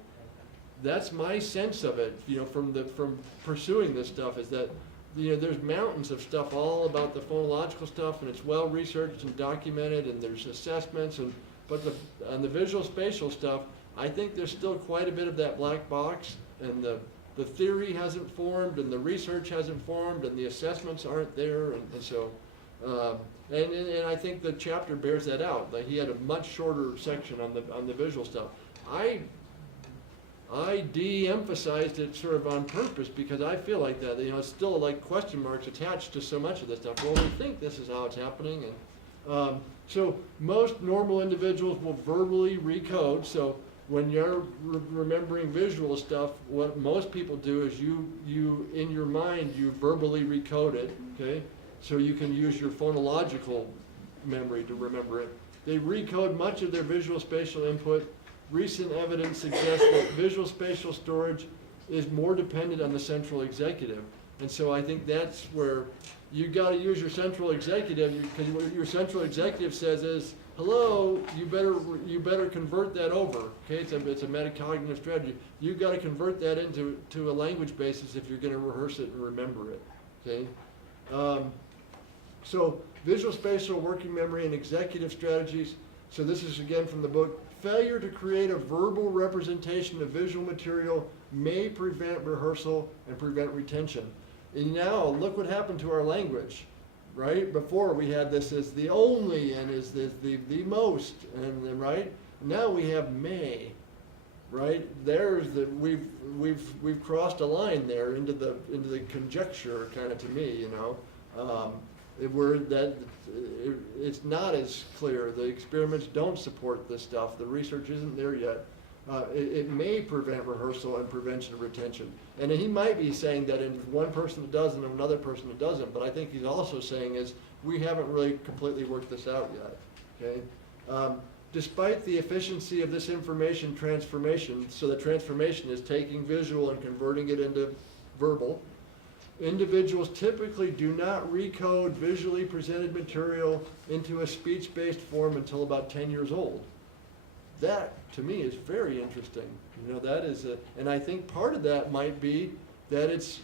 That's my sense of it, you know, from pursuing this stuff, is that, you know, there's mountains of stuff all about the phonological stuff, and it's well researched and documented, and there's assessments, but on the visual spatial stuff, I think there's still quite a bit of that black box, and the theory hasn't formed, and the research hasn't formed, and the assessments aren't there, and so, and I think the chapter bears that out. Like, he had a much shorter section on the visual stuff. I de-emphasized it sort of on purpose because I feel like that, you know, it's still like question marks attached to so much of this stuff. Well, we think this is how it's happening, and so most normal individuals will verbally recode. So when you're remembering visual stuff, what most people do is you in your mind, you verbally recode it, okay? So you can use your phonological memory to remember it. They recode much of their visual spatial input. Recent evidence suggests that visual spatial storage is more dependent on the central executive. And so I think that's where you got to use your central executive, because what your central executive says is, hello, you better convert that over. Okay, it's a metacognitive strategy. You've got to convert that into a language basis if you're going to rehearse it and remember it. Okay, so visual spatial working memory and executive strategies. So this is again from the book. Failure to create a verbal representation of visual material may prevent rehearsal and prevent retention. And now look what happened to our language, right? Before we had this as the only and is the most, and right? Now we have may, right? There's we've crossed a line there into the conjecture kind of, to me, you know. It's not as clear. The experiments don't support this stuff. The research isn't there yet. It may prevent rehearsal and prevention of retention. And he might be saying that in one person it does and another person it doesn't, but I think he's also saying is we haven't really completely worked this out yet, okay? Despite the efficiency of this information transformation, so the transformation is taking visual and converting it into verbal, individuals typically do not recode visually presented material into a speech-based form until about 10 years old. That, to me, is very interesting. You know, that is and I think part of that might be that it's,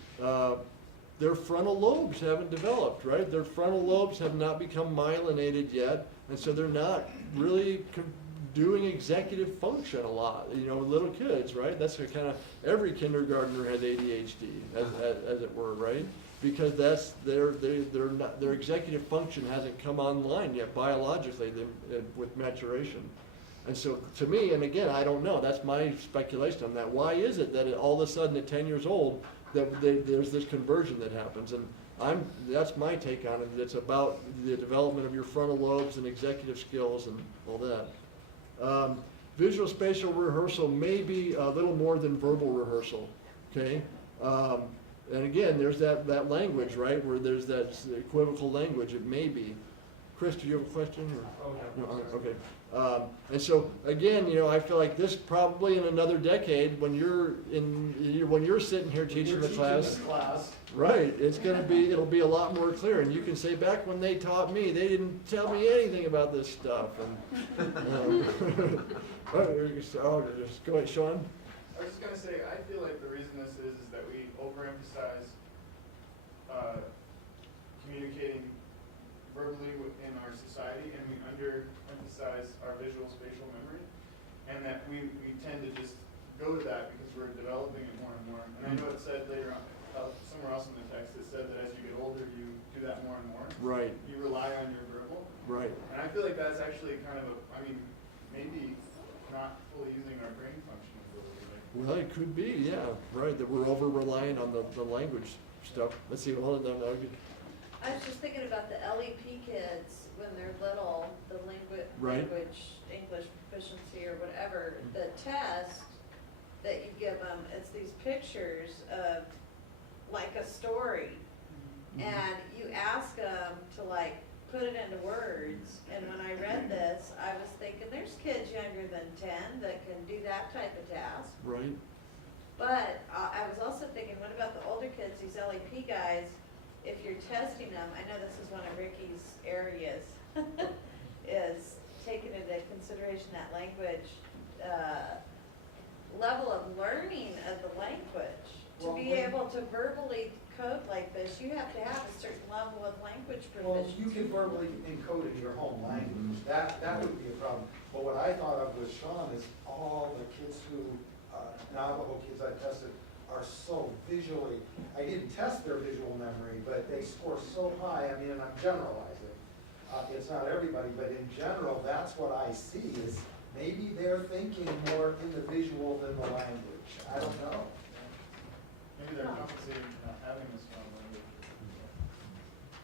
their frontal lobes haven't developed, right? Their frontal lobes have not become myelinated yet, and so they're not really doing executive function a lot. You know, little kids, right? That's kind of, every kindergartner has ADHD, as it were, right? Because that's their executive function hasn't come online yet biologically with maturation. And so to me, and again, I don't know, that's my speculation on that. Why is it that all of a sudden at 10 years old that there's this conversion that happens? And that's my take on it. It's about the development of your frontal lobes and executive skills and all that. Visual spatial rehearsal may be a little more than verbal rehearsal, okay? And again, there's that language, right, where there's that equivocal language, it may be. Chris, do you have a question? Or? No, okay. And so again, I feel like this probably in another decade, when you're sitting here teaching the class, right, it'll be a lot more clear. And you can say, back when they taught me, they didn't tell me anything about this stuff. And, just go ahead, Sean. I was just gonna say, I feel like the reason this is that we overemphasize communicating verbally in our society, and we underemphasize our visual spatial memory, and that we tend to just go to that because we're developing it more and more. And I know it said later on, somewhere else in the text, it said that as you get older, you do that more and more. Right. You rely on your verbal. Right. And I feel like that's actually kind of maybe not fully using our brain function ability. Well, it could be, yeah, right, that we're over-reliant on the language stuff. Let's see, hold on, I was just thinking about the LEP kids when they're little, the Right. language, English proficiency or whatever, the test that you give them, it's these pictures of like a story. And you ask them to like put it into words. And when I read this, I was thinking there's kids younger than 10 that can do that type of task. right. But I was also thinking, what about the older kids, these LEP guys, if you're testing them, I know this is one of Ricky's areas, is taking into consideration that language, level of learning of the language. To be able to verbally code like this, you have to have a certain level of language Well, proficiency. you can verbally encode it in your home language, that would be a problem. But what I thought of with Sean is all the kids who, Navajo kids I tested, are so visually, I didn't test their visual memory, but they score so high, and I'm generalizing. It's not everybody, but in general, that's what I see, is maybe they're thinking more in the visual than the language. I don't know. Maybe they're compensating for not having this strong language.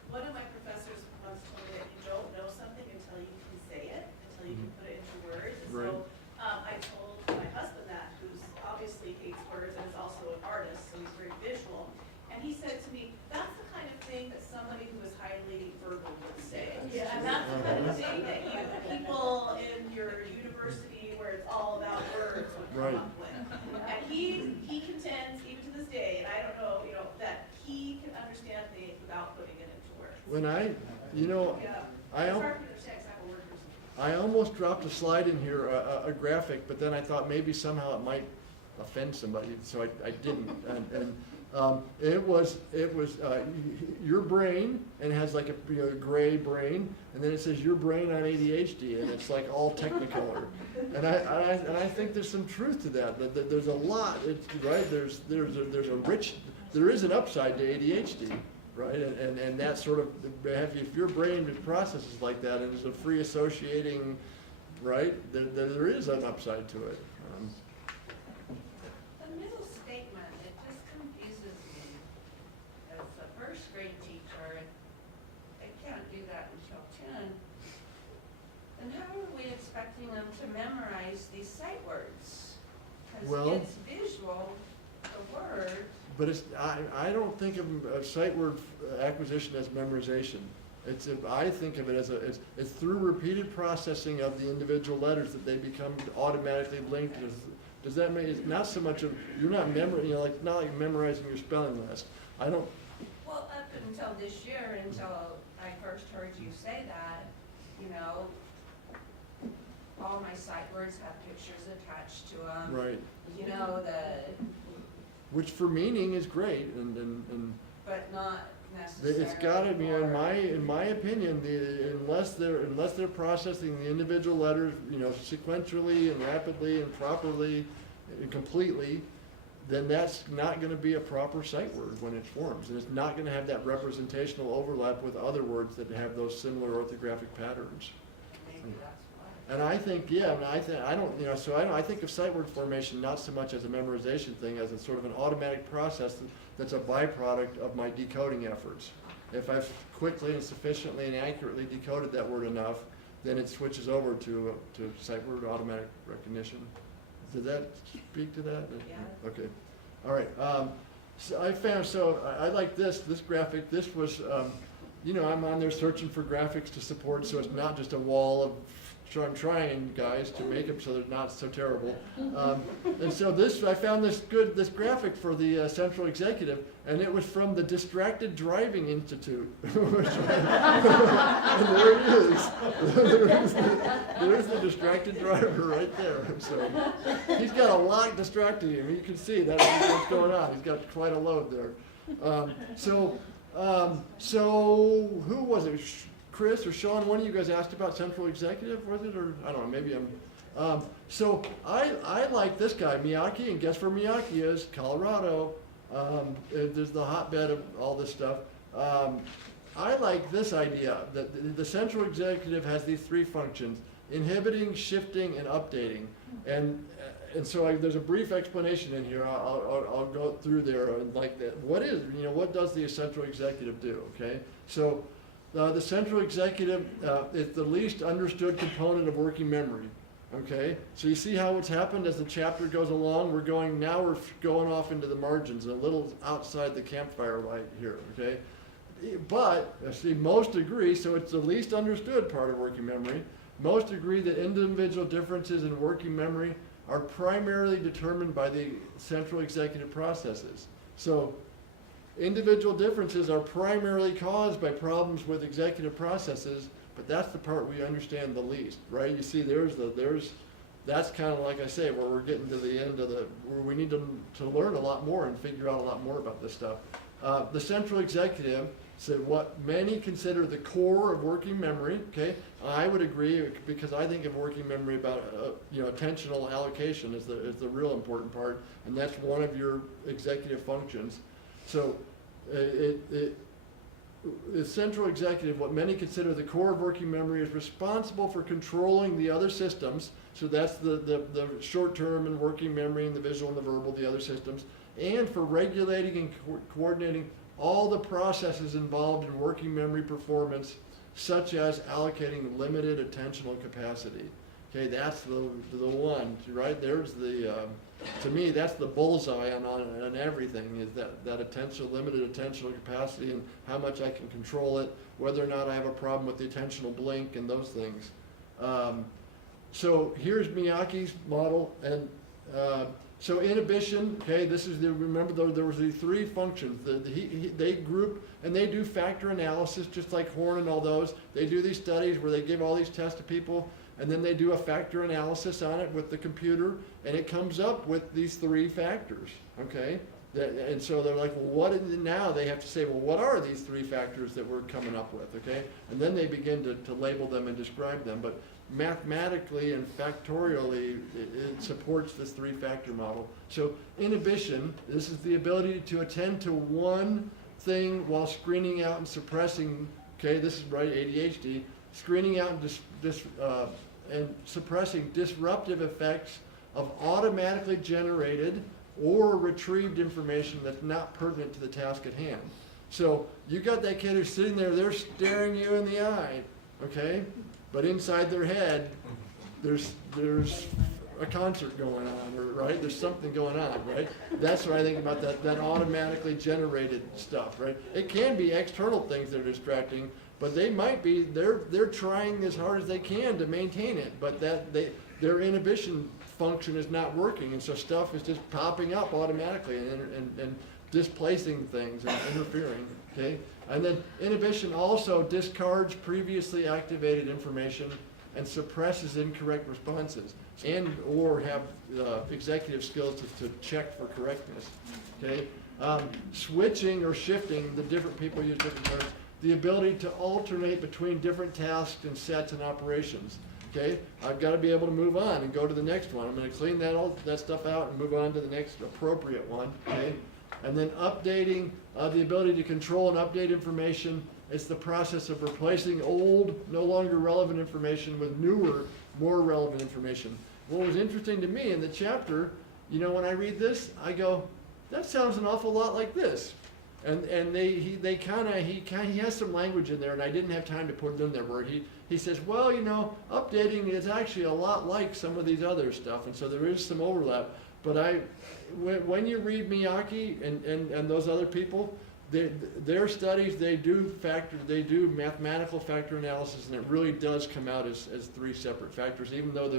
One of my professors once told me that you don't know something until you can say it, until you can put it into words. And Right. so I told my husband that, who's obviously hates words and is also an artist, so he's very visual. And he said to me, that's the kind of thing that somebody who is highly verbal would say. Yeah. And that's the kind of thing that people in your university where it's all about words would come Right. up with. And he contends, even to this day, and I don't know, that he can understand things without putting it into words. When I Yeah. It's hard to understand exactly what words. I almost dropped a slide in here, a graphic, but then I thought maybe somehow it might offend somebody, so I didn't. It was your brain, and it has like a gray brain, and then it says your brain on ADHD, and it's like all technicolor. And I think there's some truth to that there's a lot, right? There is an upside to ADHD. Right, and that sort of, if your brain processes like that and is a free associating, right, there is an upside to it. The middle statement, it just confuses me. As a first grade teacher, I can't do that until 10. And how are we expecting them to memorize these sight words? Well- Because it's visual, the word. But I don't think of sight word acquisition as memorization. I think of it as it's through repeated processing of the individual letters that they become automatically linked. Does that mean it's not so much of, you're not not like memorizing your spelling list. I don't, Well, up until this year, until I first heard you say that, all my sight words have pictures attached to them. right, which for meaning is great, and But not necessarily. it's gotta be, in for- my opinion, unless they're processing the individual letters, sequentially and rapidly and properly and completely, then that's not gonna be a proper sight word when it forms, and it's not gonna have that representational overlap with other words that have those similar orthographic patterns. Maybe that's why. And I think, I think of sight word formation not so much as a memorization thing, as a sort of an automatic process that's a byproduct of my decoding efforts. If I've quickly and sufficiently and accurately decoded that word enough, then it switches over to sight word automatic recognition. Did that speak to that? Yeah. Okay, all right. So I found, I like this graphic. This was, you know, I'm on there searching for graphics to support, so it's not just a wall of, so I'm trying, guys, to make them so they're not so terrible. And so I found this graphic for the central executive, and it was from the Distracted Driving Institute. And there it is. There's the distracted driver right there. So he's got a lot distracting him. You can see that's what's going on. He's got quite a load there. So who was it? Chris or Sean, one of you guys asked about central executive, was it? Or I don't know, maybe I'm. So I like this guy, Miyake, and guess where Miyake is? Colorado. There's the hotbed of all this stuff. I like this idea that the central executive has these three functions: inhibiting, shifting, and updating. And so there's a brief explanation in here. I'll go through there and like that. What does the central executive do? Okay, so. The central executive is the least understood component of working memory. Okay, so you see how it's happened as the chapter goes along. We're going off into the margins, a little outside the campfire light here. Okay, but see, most agree. So it's the least understood part of working memory. Most agree that individual differences in working memory are primarily determined by the central executive processes. So. Individual differences are primarily caused by problems with executive processes, but that's the part we understand the least, right? You see, that's kind of like I say, where we're getting to the end of where we need to learn a lot more and figure out a lot more about this stuff. The central executive said what many consider the core of working memory. Okay, I would agree because I think of working memory about attentional allocation is the real important part, and that's one of your executive functions. So the central executive, what many consider the core of working memory, is responsible for controlling the other systems. So that's the short-term and working memory and the visual and the verbal, the other systems, and for regulating and coordinating all the processes involved in working memory performance, such as allocating limited attentional capacity. Okay, that's the one, right? There's to me, that's the bullseye on everything, is that limited attentional capacity and how much I can control it, whether or not I have a problem with the attentional blink and those things. So here's Miyake's model, and so inhibition, okay, remember there was the three functions. They group, and they do factor analysis, just like Horn and all those. They do these studies where they give all these tests to people, and then they do a factor analysis on it with the computer, and it comes up with these three factors, okay? And so they're like, well, now they have to say, well, what are these three factors that we're coming up with, okay? And then they begin to label them and describe them. But mathematically and factorially, it supports this three-factor model. So inhibition, this is the ability to attend to one thing while screening out and suppressing, okay, this is right, ADHD, screening out and suppressing disruptive effects of automatically generated or retrieved information that's not pertinent to the task at hand. So you got that kid who's sitting there, they're staring you in the eye, okay? But inside their head, there's a concert going on, right? There's something going on, right? That's what I think about that automatically generated stuff, right? It can be external things that are distracting, but they might be, they're trying as hard as they can to maintain it, but their inhibition function is not working, and so stuff is just popping up automatically and displacing things and interfering, okay? And then inhibition also discards previously activated information and suppresses incorrect responses, and or have executive skills to check for correctness, okay? Switching or shifting, the different people use different terms, the ability to alternate between different tasks and sets and operations. Okay, I've got to be able to move on and go to the next one. I'm going to clean that stuff out and move on to the next appropriate one. Okay, and then updating, the ability to control and update information. It's the process of replacing old, no longer relevant information with newer, more relevant information. What was interesting to me in the chapter, when I read this, I go, that sounds an awful lot like this. And he has some language in there, and I didn't have time to put it in there, where he says, well, you know, updating is actually a lot like some of these other stuff, and so there is some overlap. But when you read Miyake and those other people, their studies, they do mathematical factor analysis, and it really does come out as 3 separate factors, even though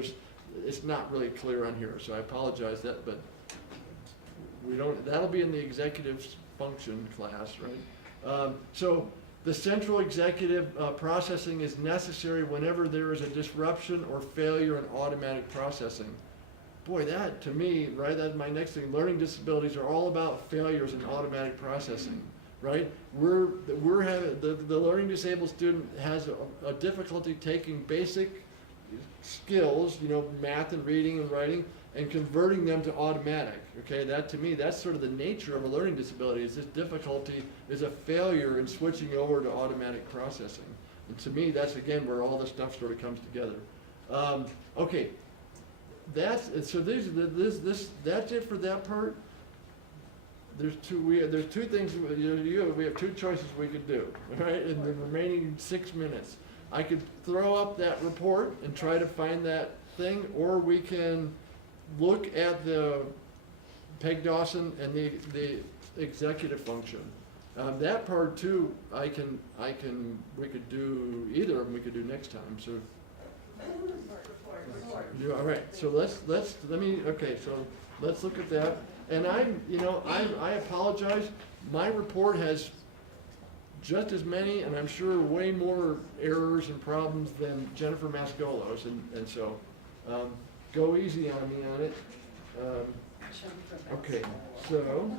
it's not really clear on here, so I apologize that, but that'll be in the executive function class, right? So the central executive processing is necessary whenever there is a disruption or failure in automatic processing. Boy, that to me, right, that's my next thing. Learning disabilities are all about failures in automatic processing, right? We're having, the learning disabled student has a difficulty taking basic skills, you know, math and reading and writing, and converting them to automatic, okay? That to me, that's sort of the nature of a learning disability, is this difficulty is a failure in switching over to automatic processing. And to me, that's again where all this stuff sort of comes together. Okay, that's it for that part. There's two things, we have 2 choices we could do, right, in the remaining 6 minutes. I could throw up that report and try to find that thing, or we can look at the Peg Dawson and the executive function. That part too, we could do either of them. We could do next time. So, all right. So let's look at that. And I apologize. My report has just as many, and I'm sure way more errors and problems than Jennifer Mascolo's, and so go easy on me on it. Okay, so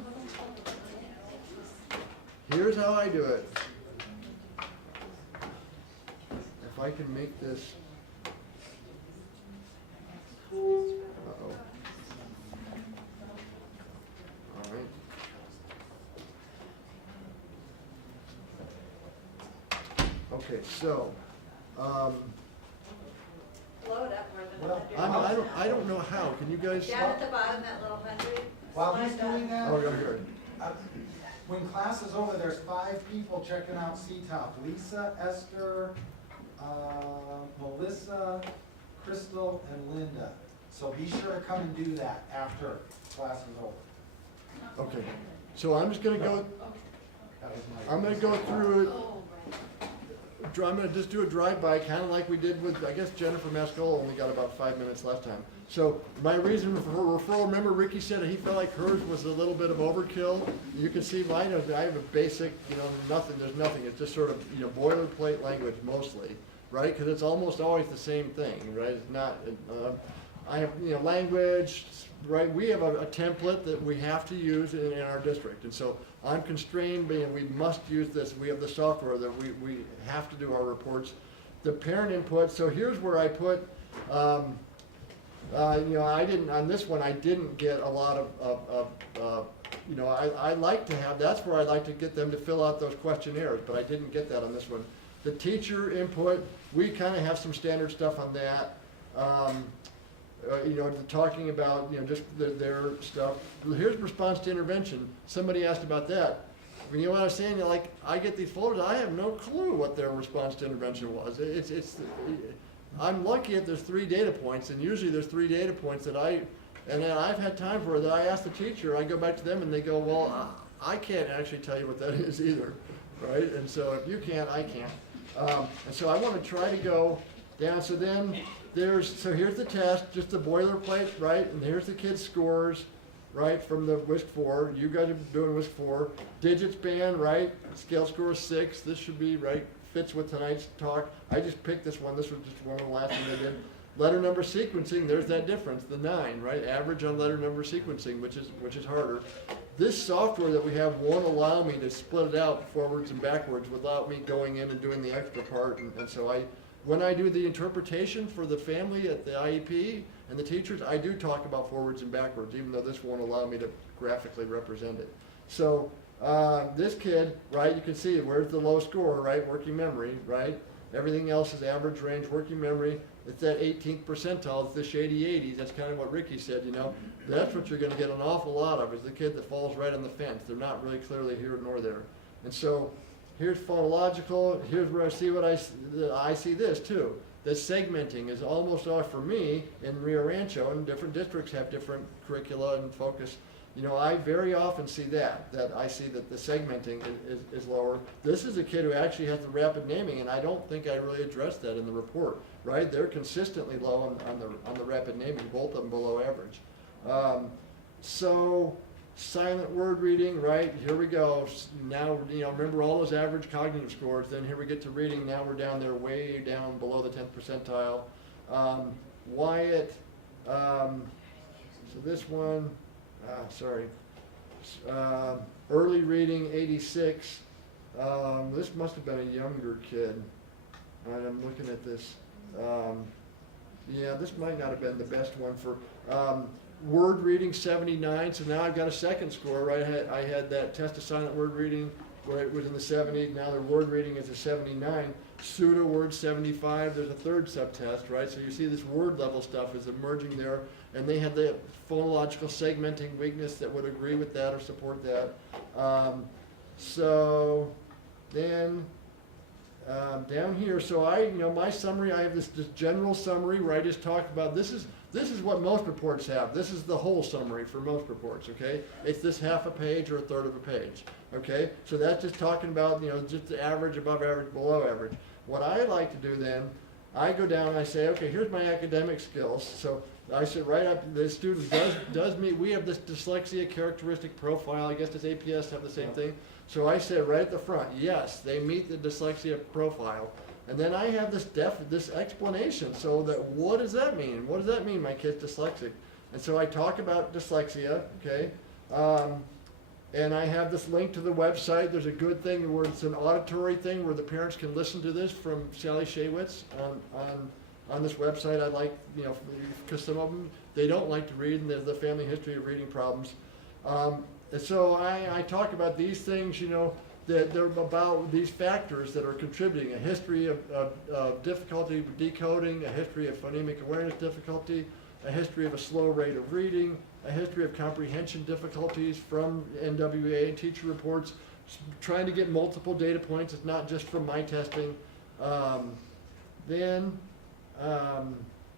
here's how I do it. If I can make this. Uh-oh. All right. Okay, so, Blow it up more than 100. I don't know how. Can you guys? Down at the bottom, that little 100. While he's doing that, Oh, good. when class is over, there's 5 people checking out CTOP. Lisa, Esther, Melissa, Crystal, and Linda. So be sure to come and do that after class is over. Okay, so I'm just gonna go. That was my- I'm gonna go through it. I'm gonna just do a drive-by, kind of like we did with, I guess Jennifer Mascolo only got about 5 minutes last time. So my reason for her referral, remember Ricky said he felt like hers was a little bit of overkill. You can see mine, I have a basic, there's nothing. It's just sort of, boilerplate language mostly, right? Because it's almost always the same thing, right? It's not, I have, language, right? We have a template that we have to use in our district. And so I'm constrained, but we must use this. We have the software that we have to do our reports. The parent input, so here's where I put, I didn't, on this one, I didn't get a lot I like to have, that's where I like to get them to fill out those questionnaires, but I didn't get that on this one. The teacher input, we kind of have some standard stuff on that. Talking about, just their stuff. Here's response to intervention. Somebody asked about that. You know what I was saying? I get these folders, I have no clue what their response to intervention was. I'm lucky if there's 3 data points, and usually there's 3 data points and then I've had time for it that I ask the teacher, I go back to them and they go, well, I can't actually tell you what that is either, right? And so if you can't, I can't. And so I want to try to go down, so then here's the test, just the boilerplate, right? And here's the kids' scores, right, from the WISC-4. You guys are doing WISC-4. Digits band, right? Scale score is 6. This should be, right, fits with tonight's talk. I just picked this one. This was just one of the last ones I did. Letter number sequencing, there's that difference, the 9, right? Average on letter number sequencing, which is harder. This software that we have won't allow me to split it out forwards and backwards without me going in and doing the extra part. And so when I do the interpretation for the family at the IEP and the teachers, I do talk about forwards and backwards, even though this won't allow me to graphically represent it. So this kid, right, you can see where's the low score, right, working memory, right? Everything else is average range working memory. It's that 18th percentile, it's the shady 80s. That's kind of what Ricky said, you know. That's what you're going to get an awful lot of, is the kid that falls right on the fence. They're not really clearly here nor there. And so here's phonological. Here's where I see what I see this too. The segmenting is almost off for me in Rio Rancho, and different districts have different curricula and focus. You know, I very often see that I see that the segmenting is lower. This is a kid who actually has the rapid naming, and I don't think I really addressed that in the report, right? They're consistently low on the rapid naming, both of them below average. So silent word reading, right? Here we go. Now, you know, remember all those average cognitive scores. Then here we get to reading. Now we're down there, way down below the 10th percentile. Wyatt. So this one. Sorry. Early reading, 86. This must have been a younger kid. I'm looking at this. Yeah, this might not have been the best one for word reading, 79. So now I've got a second score, right? I had that test of silent word reading where it was in the 70s. Now their word reading is a 79. Pseudo word, 75. There's a third subtest, right? So you see this word level stuff is emerging there. And they had the phonological segmenting weakness that would agree with that or support that. So then down here, so my summary, I have this general summary where I just talk about, this is what most reports have. This is the whole summary for most reports, okay? It's this half a page or a third of a page, okay? So that's just talking about, just the average, above average, below average. What I like to do then, I go down and I say, okay, here's my academic skills. So I said right up, the student does meet, we have this dyslexia characteristic profile. I guess does APS have the same thing? So I said right at the front, yes, they meet the dyslexia profile. And then I have this explanation. So that, what does that mean? What does that mean my kid's dyslexic? And so I talk about dyslexia, okay? And I have this link to the website. There's a good thing where it's an auditory thing where the parents can listen to this from Sally Shaywitz on this website. I like, because some of them, they don't like to read, and there's the family history of reading problems. And so I talk about these things, that they're about these factors that are contributing. A history of difficulty with decoding, a history of phonemic awareness difficulty, a history of a slow rate of reading, a history of comprehension difficulties from NWA and teacher reports, trying to get multiple data points. It's not just from my testing.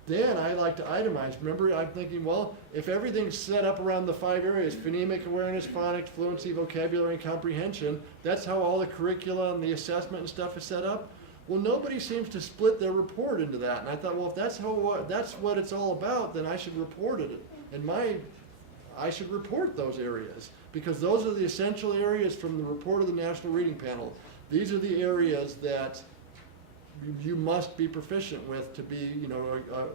Then I like to itemize. Remember, I'm thinking, well, if everything's set up around the 5 areas, phonemic awareness, phonics, fluency, vocabulary, and comprehension, that's how all the curricula and the assessment and stuff is set up. Well, nobody seems to split their report into that. And I thought, well, if that's what it's all about, then I should report it. And I should report those areas, because those are the essential areas from the report of the National Reading Panel. These are the areas that you must be proficient with to be, a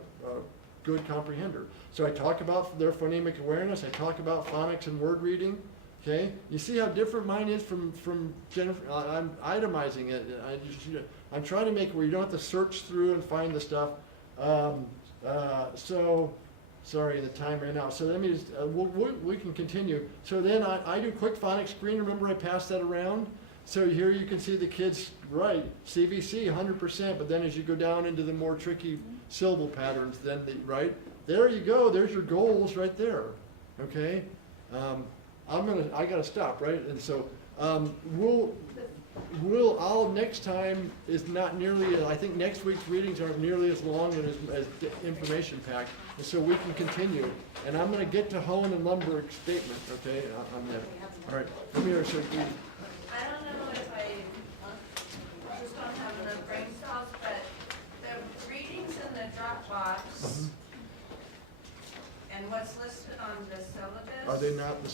good comprehender. So I talk about their phonemic awareness. I talk about phonics and word reading. Okay, you see how different mine is from Jennifer. I'm itemizing it. I'm trying to make it where you don't have to search through and find the stuff. So, sorry, the time ran out. So let me just, we can continue. So then I do quick phonics screen. Remember I passed that around? So here you can see the kids, right, CVC 100%, but then as you go down into the more tricky syllable patterns, then right, there you go, there's your goals right there, okay? I gotta stop, right? And so, next time is not nearly, I think next week's readings aren't nearly as long and as information packed, and so we can continue. And I'm gonna get to Hone and Lumberg's statement, okay, on that. All right, come here, so I don't know if I just don't have enough brain cells, but the readings in the Dropbox and what's listed on the syllabus. are they not the